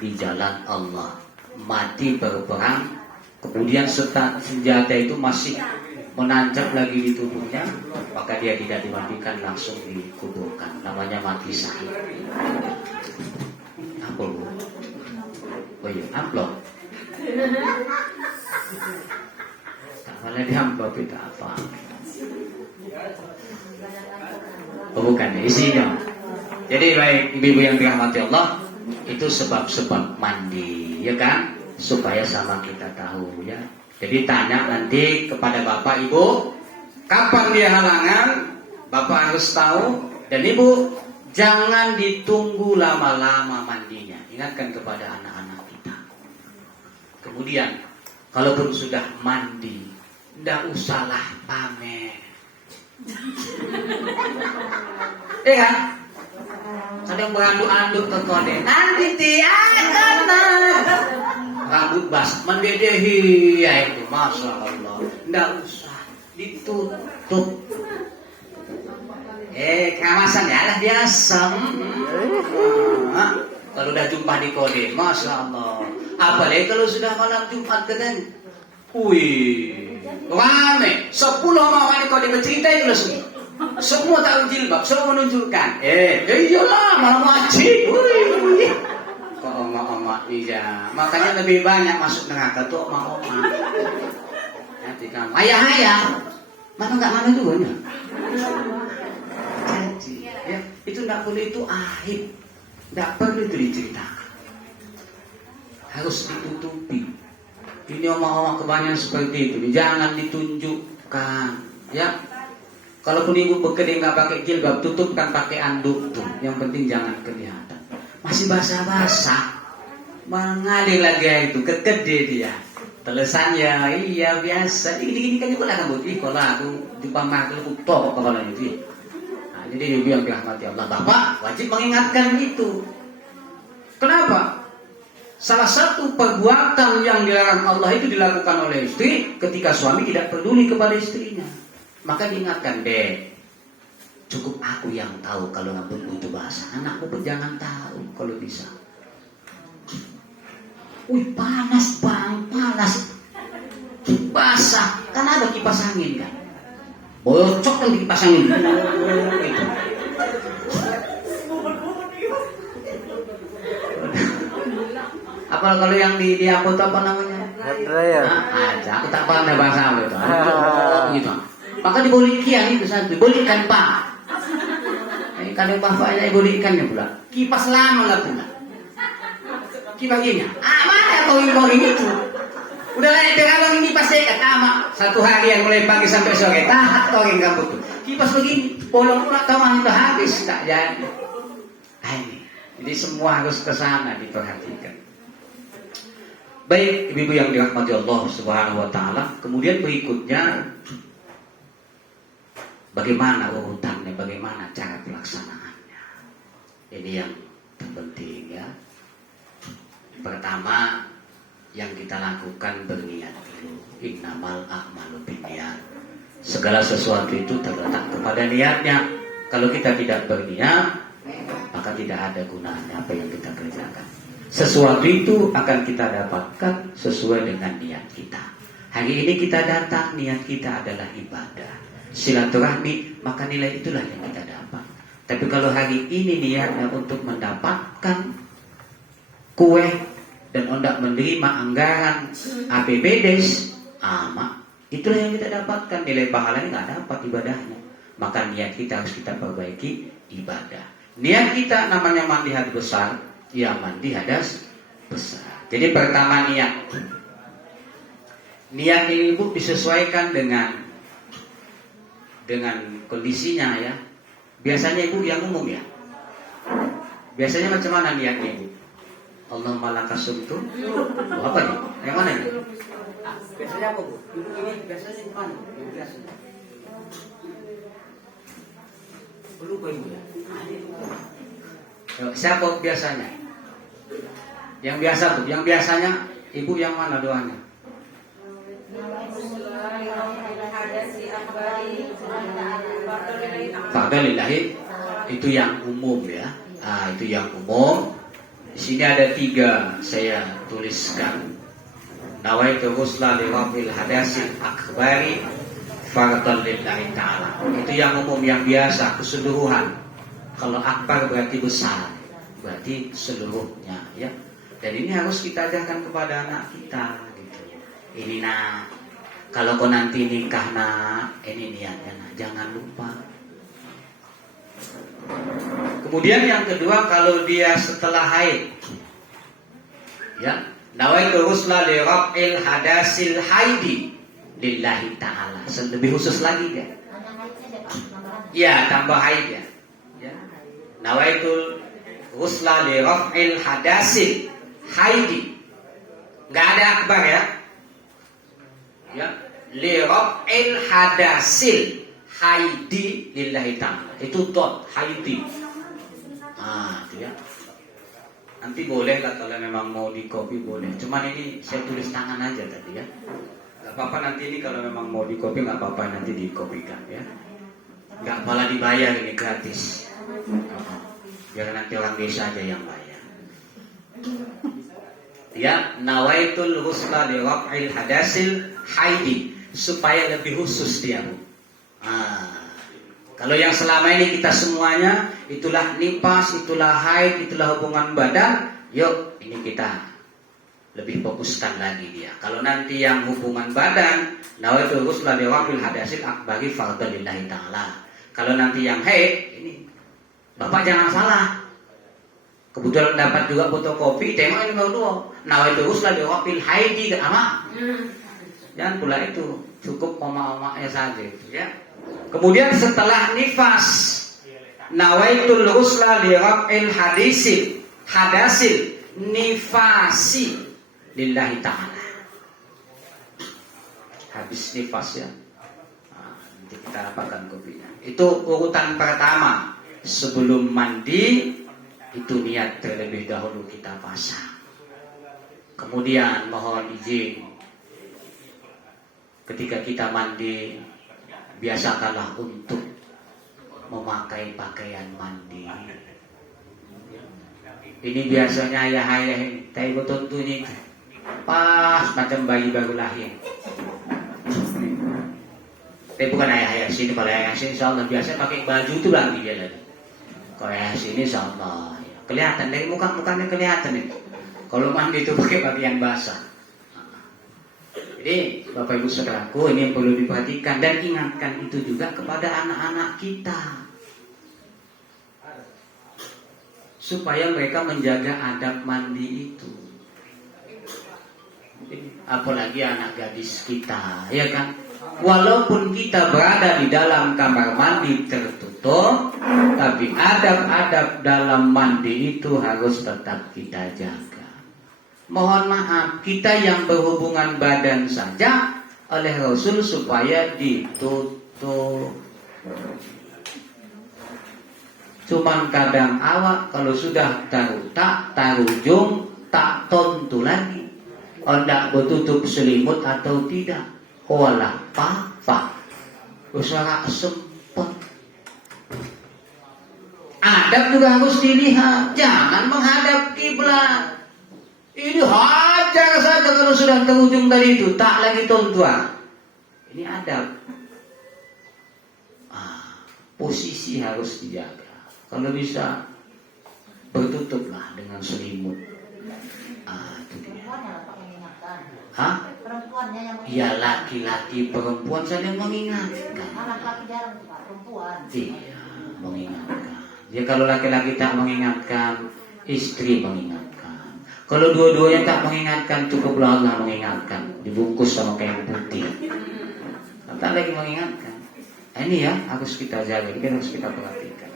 di jalan Allah, mati berperang, kemudian senjata itu masih menancap lagi di tubuhnya, maka dia tidak dimandikan, langsung dikuburkan. Namanya mati syahid. Apa bu? Oh iya, amplop. tapi tak apa. Oh, bukan isinya. Jadi baik ibu-ibu yang dirahmati Allah, itu sebab-sebab mandi, ya kan? Supaya sama kita tahu ya. Jadi tanya nanti kepada bapak ibu, kapan dia halangan? Bapak harus tahu. Dan ibu jangan ditunggu lama-lama mandinya. Ingatkan kepada anak-anak kita. Kemudian kalaupun sudah mandi, tidak usahlah pamer. Kan? Kadang beranduk-anduk ke kode. Nanti tiada rambut bas mendedehi, ya itu masya Allah. Tidak usah ditutup. Kawasan ya lah biasa. Kalau udah jumpa di kode, masya Allah. Apalagi kalau sudah malam Jumat kadang, wih, rame. 10 mama di kode bercerita itu lah semua. Semua tahu jilbab, semua menunjukkan. Iyalah malam wajib. Wih. Kok oma-oma iya. Makanya lebih banyak masuk neraka tuh oma-oma. Nanti kamu ayah-ayah. Mana enggak mana juga ya? Jadi, ya, itu enggak boleh, itu aib. Enggak perlu itu diceritakan. Harus ditutupi. Ini oma-oma kebanyakan seperti itu. Jangan ditunjukkan, ya. Kalaupun ibu bekerja nggak pakai jilbab, tutupkan pakai anduk tuh. Yang penting jangan kelihatan. Masih basah-basah, mengalir lagi itu, kekede dia. Telesannya, iya biasa. Ini kan juga lah kamu. Kalau aku di pamah aku tok kepala itu. Nah, jadi ibu yang dirahmati Allah, bapak wajib mengingatkan itu. Kenapa? Salah satu perbuatan yang dilarang Allah itu dilakukan oleh istri ketika suami tidak peduli kepada istrinya. Maka diingatkan, deh, cukup aku yang tahu kalau ngabut butuh bahasa. Anakku pun jangan tahu kalau bisa. Wih, panas bang, panas. Basah, kan ada kipas angin kan. Bocok kan kipas angin. Itu. Apa kalau yang di apa itu apa namanya? Dryer. Aja, aku tak paham bahasa itu. Gitu. Maka dibolikan itu satu, bolikan pak. Kalau bapaknya bolikannya pula, kipas lama lah pula. Kipas gini, mana towing itu? Udah lah, kalau kipas saya kata satu hari yang mulai pagi sampai sore, tahan towing kamu tuh. Kipas begini, bolong pula taman udah habis, tak jadi. Jadi semua harus ke sana diperhatikan. Baik, ibu-ibu yang dirahmati Allah Subhanahu wa taala, kemudian berikutnya bagaimana urutannya, bagaimana cara pelaksanaannya. Ini yang terpenting ya. Pertama yang kita lakukan berniat dulu. Innamal a'malu binniyat. Segala sesuatu itu terletak kepada niatnya. Kalau kita tidak berniat, maka tidak ada gunanya apa yang kita kerjakan. Sesuatu itu akan kita dapatkan sesuai dengan niat kita. Hari ini kita datang, niat kita adalah ibadah, silaturahmi, maka nilai itulah yang kita dapat. Tapi kalau hari ini niatnya untuk mendapatkan kue dan hendak menerima anggaran APBDes, itulah yang kita dapatkan, nilai pahalanya nggak dapat ibadahnya. Maka niat kita harus kita perbaiki ibadah. Niat kita namanya mandi hadas besar, ya mandi hadas besar. Jadi pertama niat. Niat ini ibu disesuaikan dengan kondisinya ya. Biasanya ibu yang umum ya. Biasanya macam mana niatnya ibu? Allahumma lakasumtu. Apa nih? Yang mana ini? Biasanya apa bu? Ini biasanya yang mana? Yang biasa. Lupa ibu ya. Siapa biasanya? Yang biasa bu, yang biasanya ibu yang mana doanya? Fadlillahi itu yang umum ya. Itu yang umum. Di sini ada 3 saya tuliskan. Nawaitu ghusla liwafil hadasil akbari fadlillahi ta'ala. Itu yang umum, yang biasa, keseluruhan. Kalau akbar berarti besar, berarti seluruhnya ya. Dan ini harus kita ajarkan kepada anak kita gitu. Ini nak, Kalau kau nanti nikah nak, ini niatnya nak, jangan lupa. Kemudian yang kedua, kalau dia setelah haid, ya, nawaitu ghusla li raf'il hadasil haidi lillahi ta'ala. Lebih khusus lagi ya. Ya, tambah haid ya. Ya. Nawaitu ghusla li raf'il hadasil haidi. Enggak ada akbar ya. Ya, li raf'il hadasil haidi lillahi ta'ala. Itu dot haidi. Itu ya. Nanti boleh lah kalau memang mau di copy boleh. Cuman ini saya tulis tangan aja tadi ya. Gak apa-apa nanti ini kalau memang mau di copy gak apa-apa nanti di copykan ya. Gak malah dibayar ini gratis. Biar nanti orang desa aja yang bayar. Ya, nawaitul ghusla li raf'il hadasil haidi, supaya lebih khusus dia. Kalau yang selama ini kita semuanya itulah nifas, itulah haid, itulah hubungan badan, yuk ini kita lebih fokuskan lagi dia. Kalau nanti yang hubungan badan, nawaitul ghusla li raf'il hadasil akbari fardhu lillahi ta'ala. Kalau nanti yang haid, ini Bapak jangan salah. Kebetulan dapat juga fotokopi, tengok ini dua. Nawaitul ghusla li raf'il haidi ke ama. Jangan pula itu, cukup koma-komanya saja ya. Kemudian setelah nifas, nawaitul ghusla li raf'il hadasil nifasi lillahi ta'ala. Habis nifas ya. Nanti kita dapatkan kopinya. Itu urutan pertama. Sebelum mandi itu niat terlebih dahulu kita pasang. Kemudian mohon izin ketika kita mandi, biasakanlah untuk memakai pakaian mandi. Ini biasanya ayah-ayah ini, tapi tentunya pas macam bayi baru lahir. Tapi bukan ayah-ayah sini, kalau ayah sini insyaallah biasa pakai baju itu lagi dia lagi. Kalau ayah sini insyaallah kelihatan dari muka-mukanya kelihatan itu. Kalau mandi itu pakai pakaian basah. Jadi Bapak Ibu Saudaraku, ini yang perlu diperhatikan dan ingatkan itu juga kepada anak-anak kita, supaya mereka menjaga adab mandi itu. Apalagi anak gadis kita, ya kan? Walaupun kita berada di dalam kamar mandi tertutup, tapi adab-adab dalam mandi itu harus tetap kita jaga. Mohon maaf, kita yang berhubungan badan saja oleh Rasul supaya ditutup. Cuman kadang awak kalau sudah taruh tak, taruh jung, tak tontu lagi. Hendak bertutup selimut atau tidak. Walah apa? Usaha sempet. Adab juga harus dilihat. Jangan menghadap kiblat. Ini hajar saja kalau sudah ke ujung tadi itu, tak lagi tontuan. Ini adab. Posisi harus dijaga. Kalau bisa bertutuplah dengan selimut. Itu dia. Perempuannya yang Ya laki-laki perempuan saja mengingatkan. laki-laki jarang tuh Pak, perempuan. Iya, mengingatkan. Ya kalau laki-laki tak mengingatkan, istri mengingatkan. Kalau dua-duanya tak mengingatkan, cukuplah Allah mengingatkan, dibungkus sama kain putih. Tak lagi mengingatkan. Ini ya harus kita jaga, ini harus kita perhatikan.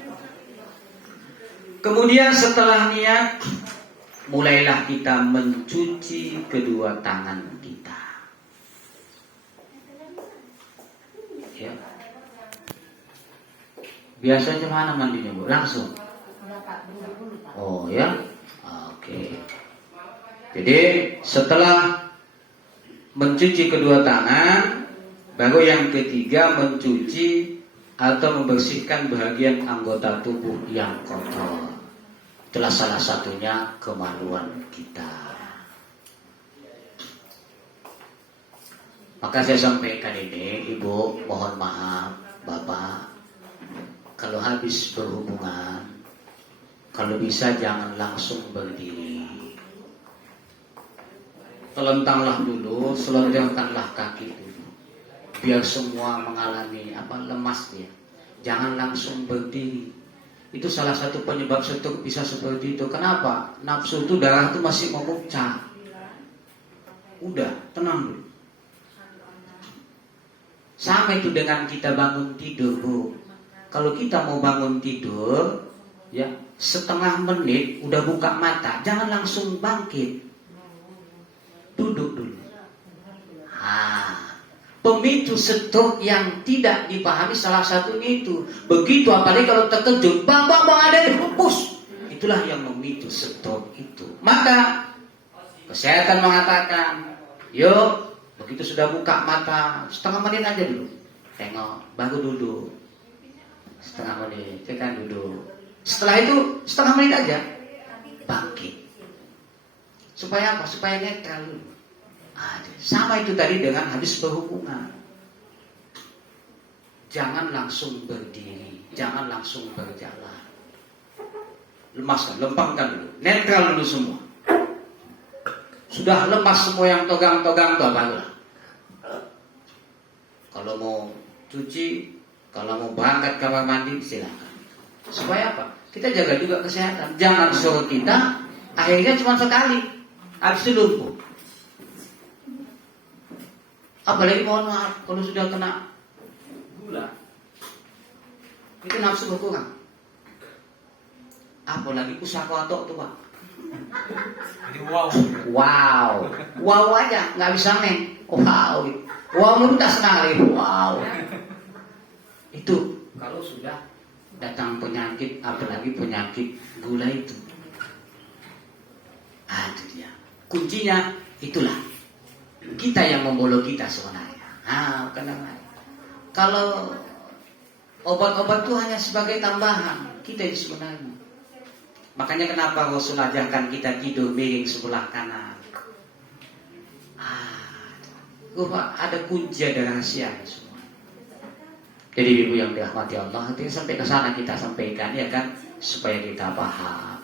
Kemudian setelah niat, mulailah kita mencuci kedua tangan kita. Ya. Biasanya mana mandinya Bu? Langsung? Oh ya, oke. Jadi setelah mencuci kedua tangan, baru yang ketiga mencuci atau membersihkan bagian anggota tubuh yang kotor. Itulah salah satunya kemaluan kita. Maka saya sampaikan ini, Ibu, mohon maaf, Bapak, kalau habis berhubungan, kalau bisa jangan langsung berdiri. Telentanglah dulu, selonjorkanlah kaki dulu. biar semua mengalami lemas dia. Jangan langsung berdiri. Itu salah satu penyebab stroke bisa seperti itu. Kenapa? Nafsu itu darah itu masih memuncak. Udah, tenang dulu. Sama itu dengan kita bangun tidur, Bu. Kalau kita mau bangun tidur, ya, setengah menit udah buka mata, jangan langsung bangkit. Duduk dulu. Pemicu stroke yang tidak dipahami salah satunya itu. Begitu apalagi kalau terkejut, bang ada di pupus. Itulah yang memicu stroke itu. Maka kesehatan mengatakan, yuk, begitu sudah buka mata, setengah menit aja dulu. Tengok, baru duduk. Setengah menit, kita duduk. Setelah itu, setengah menit aja, bangkit. Supaya apa? Supaya netral dulu. Sama itu tadi dengan habis berhubungan. Jangan langsung berdiri, jangan langsung berjalan. Lemaskan, lempangkan dulu, netral dulu semua. Sudah lemas semua yang togang-togang itu barulah. Kalau mau cuci, kalau mau berangkat kamar mandi silakan. Supaya apa? Kita jaga juga kesehatan. Jangan suruh kita akhirnya cuma sekali, habis itu lumpuh. Apalagi mohon maaf kalau sudah kena gula, itu nafsu berkurang. Apalagi usaha kotok tuh Pak. Jadi Wow aja nggak bisa men. Wow itu tak senang lagi. Wow. Itu kalau sudah datang penyakit, apalagi penyakit gula itu. Itu dia. Kuncinya itulah. Kita yang membolok kita sebenarnya. Kenapa? Kalau obat-obat itu hanya sebagai tambahan, kita itu sebenarnya. Makanya kenapa Rasul ajarkan kita tidur miring sebelah kanan. Ada kunci, ada rahasia semua. Jadi ibu yang dirahmati Allah, nanti sampai ke sana kita sampaikan ya kan, supaya kita paham.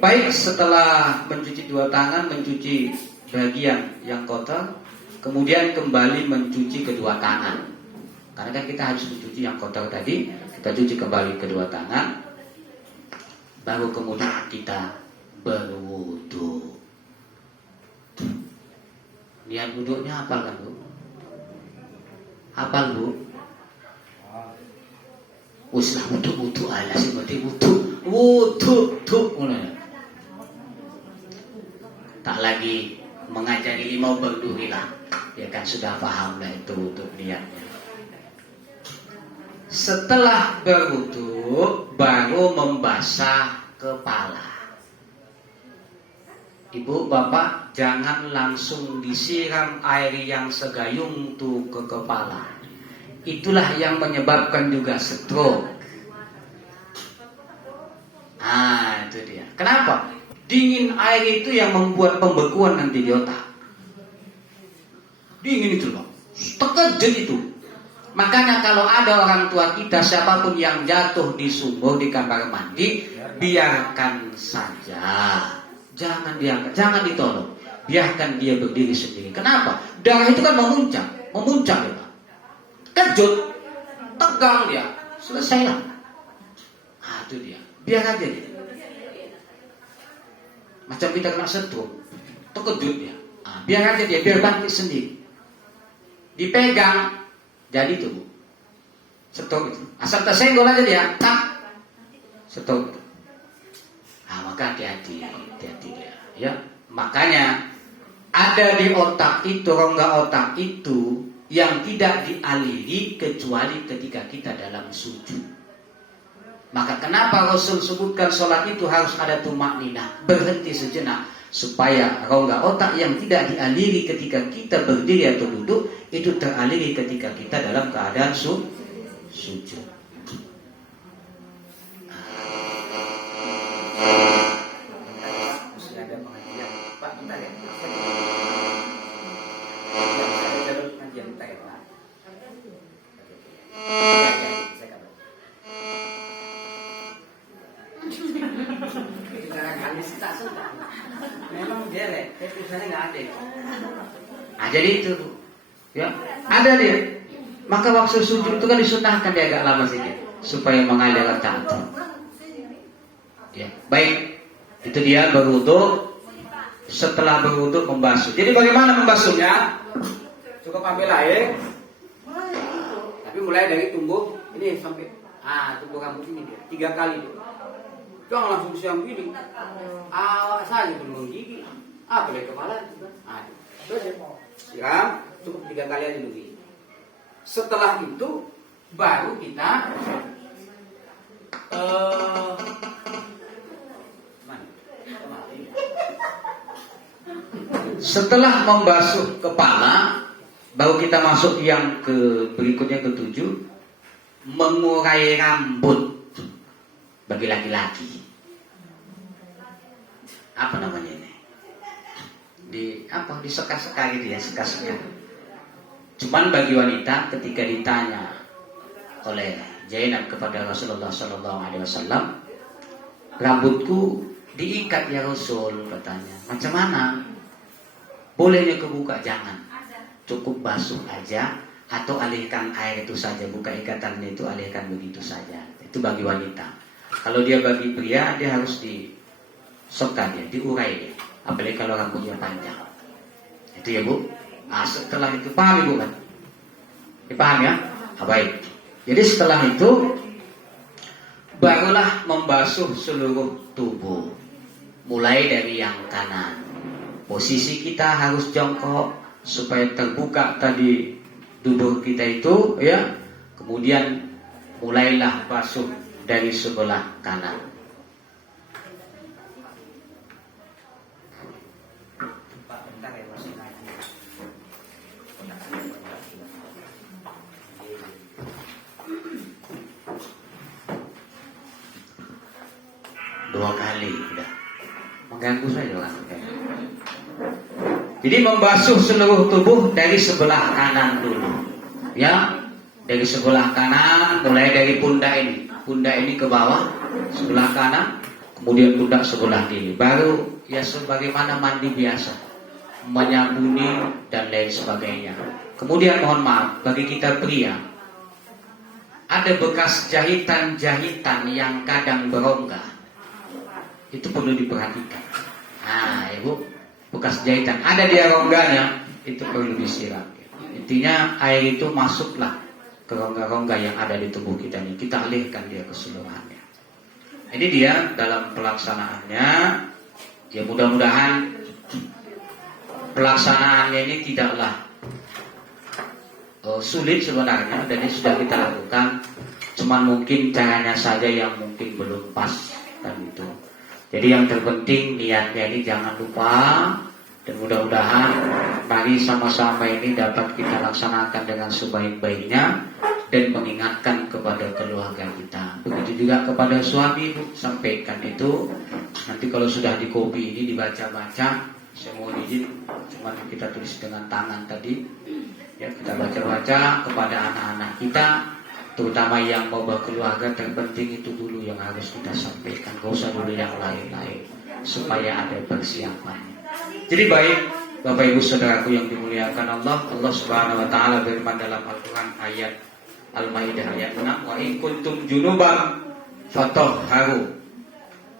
Baik, setelah mencuci dua tangan, mencuci bagian yang kotor, kemudian kembali mencuci kedua tangan. Karena kan kita harus mencuci yang kotor tadi, kita cuci kembali kedua tangan, baru kemudian kita berwudu. Niat wuduknya hafal kan Bu? Hafal Bu? Uslah wudu ala sih berarti wudu tak lagi mengajari mau berduri lah, ya kan sudah paham lah itu untuk niatnya. Setelah berwudu baru membasuh kepala. Ibu bapak jangan langsung disiram air yang segayung tuh ke kepala. Itulah yang menyebabkan juga stroke. Itu dia. Kenapa? Dingin air itu yang membuat pembekuan nanti di otak. Dingin itu loh, terkejut itu. Makanya kalau ada orang tua kita, siapapun yang jatuh di sumur, di kamar mandi, biarkan saja. Jangan diangkat, jangan ditolong. Biarkan dia berdiri sendiri. Kenapa? Darah itu kan memuncak ya Pak. Kejut, tegang dia, selesailah. Itu dia. Biar aja dia. Macam kita kena stroke, terkejut dia. Biar aja dia, biar bangkit sendiri. Dipegang, jadi itu Bu. Stroke itu. Asal tersenggol aja dia, tak. Stroke. Maka hati-hati dia. Ya, makanya ada di otak itu, rongga otak itu yang tidak dialiri kecuali ketika kita dalam sujud. Maka kenapa Rasul sebutkan sholat itu harus ada tumakninah, berhenti sejenak, supaya rongga otak yang tidak dialiri ketika kita berdiri atau duduk itu teraliri ketika kita dalam keadaan sujud. Mesti ada pengajian, Pak, bentar ya. Ada jalur pengajian, bentar ya Pak. Saya kabar. Kali sih tak suka. Memang jelek, tapi tulisannya nggak ada. Jadi itu, ya ada dia Maka waktu sujud itu kan disunahkan dia agak lama sedikit supaya mengalir rakaat. Ya, baik. Itu dia berwudu. Setelah berwudu membasuh. Jadi bagaimana membasuhnya? Cukup ambil air. Tapi mulai dari tumbuh ini sampai tumbuh rambut ini dia 3 kali. Jangan langsung siang gini. Awas saja belum menggigit. Boleh kepala. Siram cukup 3 kali aja begini. Setelah itu baru kita setelah membasuh kepala, baru kita masuk yang ke berikutnya ke-7, mengurai rambut bagi laki-laki. Apa namanya ini? Diseka-seka gitu ya, seka-seka. Cuman bagi wanita ketika ditanya oleh Zainab kepada Rasulullah SAW, rambutku diikat ya Rasul, katanya. Macam mana? Bolehnya kebuka? Jangan. Cukup basuh aja atau alihkan air itu saja, buka ikatannya itu, alihkan begitu saja. Itu bagi wanita. Kalau dia bagi pria, dia harus diseka dia, diurai dia. Apalagi kalau rambutnya panjang. Itu ya Bu. Setelah itu paham Ibu kan? Dipaham ya? Baik. Jadi setelah itu barulah membasuh seluruh tubuh. Mulai dari yang kanan. Posisi kita harus jongkok supaya terbuka tadi tubuh kita itu ya. Kemudian mulailah basuh dari sebelah kanan. Dua kali udah mengganggu saja lah. Jadi membasuh seluruh tubuh dari sebelah kanan dulu, ya, dari sebelah kanan, mulai dari pundak ini ke bawah sebelah kanan, kemudian pundak sebelah kiri, baru ya sebagaimana mandi biasa, menyabuni dan lain sebagainya. Kemudian mohon maaf bagi kita pria, ada bekas jahitan-jahitan yang kadang berongga. Itu perlu diperhatikan. Ibu, bekas jahitan ada di rongganya, itu perlu disiram. Intinya air itu masuklah ke rongga-rongga yang ada di tubuh kita ini. Kita alihkan dia keseluruhannya. Ini dia dalam pelaksanaannya. Ya mudah-mudahan pelaksanaannya ini tidaklah sulit sebenarnya, dan ini sudah kita lakukan. Cuman mungkin caranya saja yang mungkin belum pas kan itu. Jadi yang terpenting niatnya ini jangan lupa, dan mudah-mudahan mari sama-sama ini dapat kita laksanakan dengan sebaik-baiknya dan mengingatkan kepada keluarga kita. Begitu juga kepada suami, Bu, sampaikan itu. Nanti kalau sudah di copy ini dibaca-baca, saya mohon izin, cuma kita tulis dengan tangan tadi. Ya, kita baca-baca kepada anak-anak kita, terutama yang mau berkeluarga, terpenting itu dulu yang harus kita sampaikan. Gak usah dulu yang lain-lain, supaya ada persiapannya. Jadi baik, Bapak Ibu Saudaraku yang dimuliakan Allah, Allah Subhanahu Wa Taala berfirman dalam Al-Quran ayat Al-Maidah ayat 6, wa in kuntum junuban fatahharu.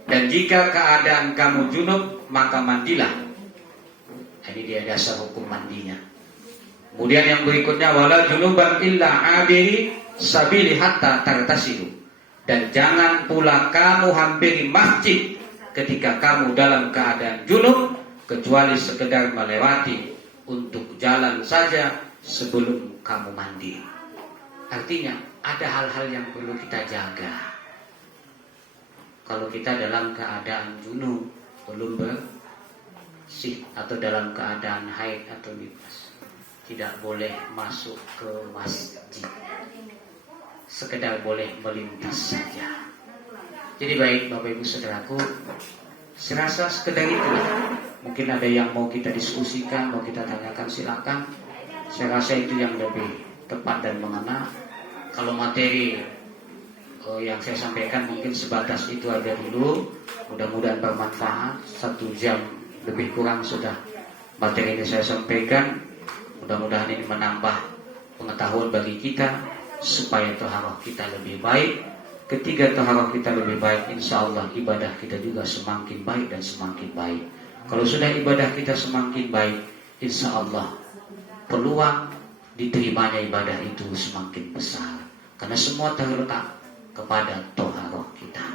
Dan jika keadaan kamu junub, maka mandilah. Ini dia dasar hukum mandinya. Kemudian yang berikutnya, wala junuban illa abiri sabili hatta tartasilu. Dan jangan pula kamu hampiri masjid ketika kamu dalam keadaan junub, kecuali sekedar melewati untuk jalan saja sebelum kamu mandi. Artinya ada hal-hal yang perlu kita jaga. Kalau kita dalam keadaan junub, belum bersih, atau dalam keadaan haid atau nifas, tidak boleh masuk ke masjid, sekedar boleh melintas saja. Jadi baik Bapak Ibu Saudaraku, saya rasa sekedar itulah. Mungkin ada yang mau kita diskusikan, mau kita tanyakan, silakan. Saya rasa itu yang lebih tepat dan mengena. Kalau materi yang saya sampaikan mungkin sebatas itu aja dulu. Mudah-mudahan bermanfaat. 1 jam lebih kurang sudah materi ini saya sampaikan. Mudah-mudahan ini menambah pengetahuan bagi kita supaya taharah kita lebih baik. Ketika taharah kita lebih baik, insya Allah ibadah kita juga semakin baik dan semakin baik. Kalau sudah ibadah kita semakin baik, insya Allah peluang diterimanya ibadah itu semakin besar. Karena semua terletak kepada taharah kita.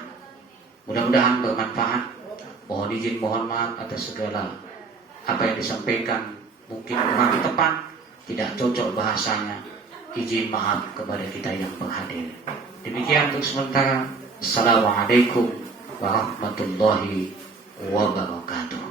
Mudah-mudahan bermanfaat. Mohon izin, mohon maaf atas segala apa yang disampaikan mungkin kurang tepat, tidak cocok bahasanya. Izin maaf kepada kita yang berhadir. Demikian untuk sementara. Assalamualaikum warahmatullahi wabarakatuh.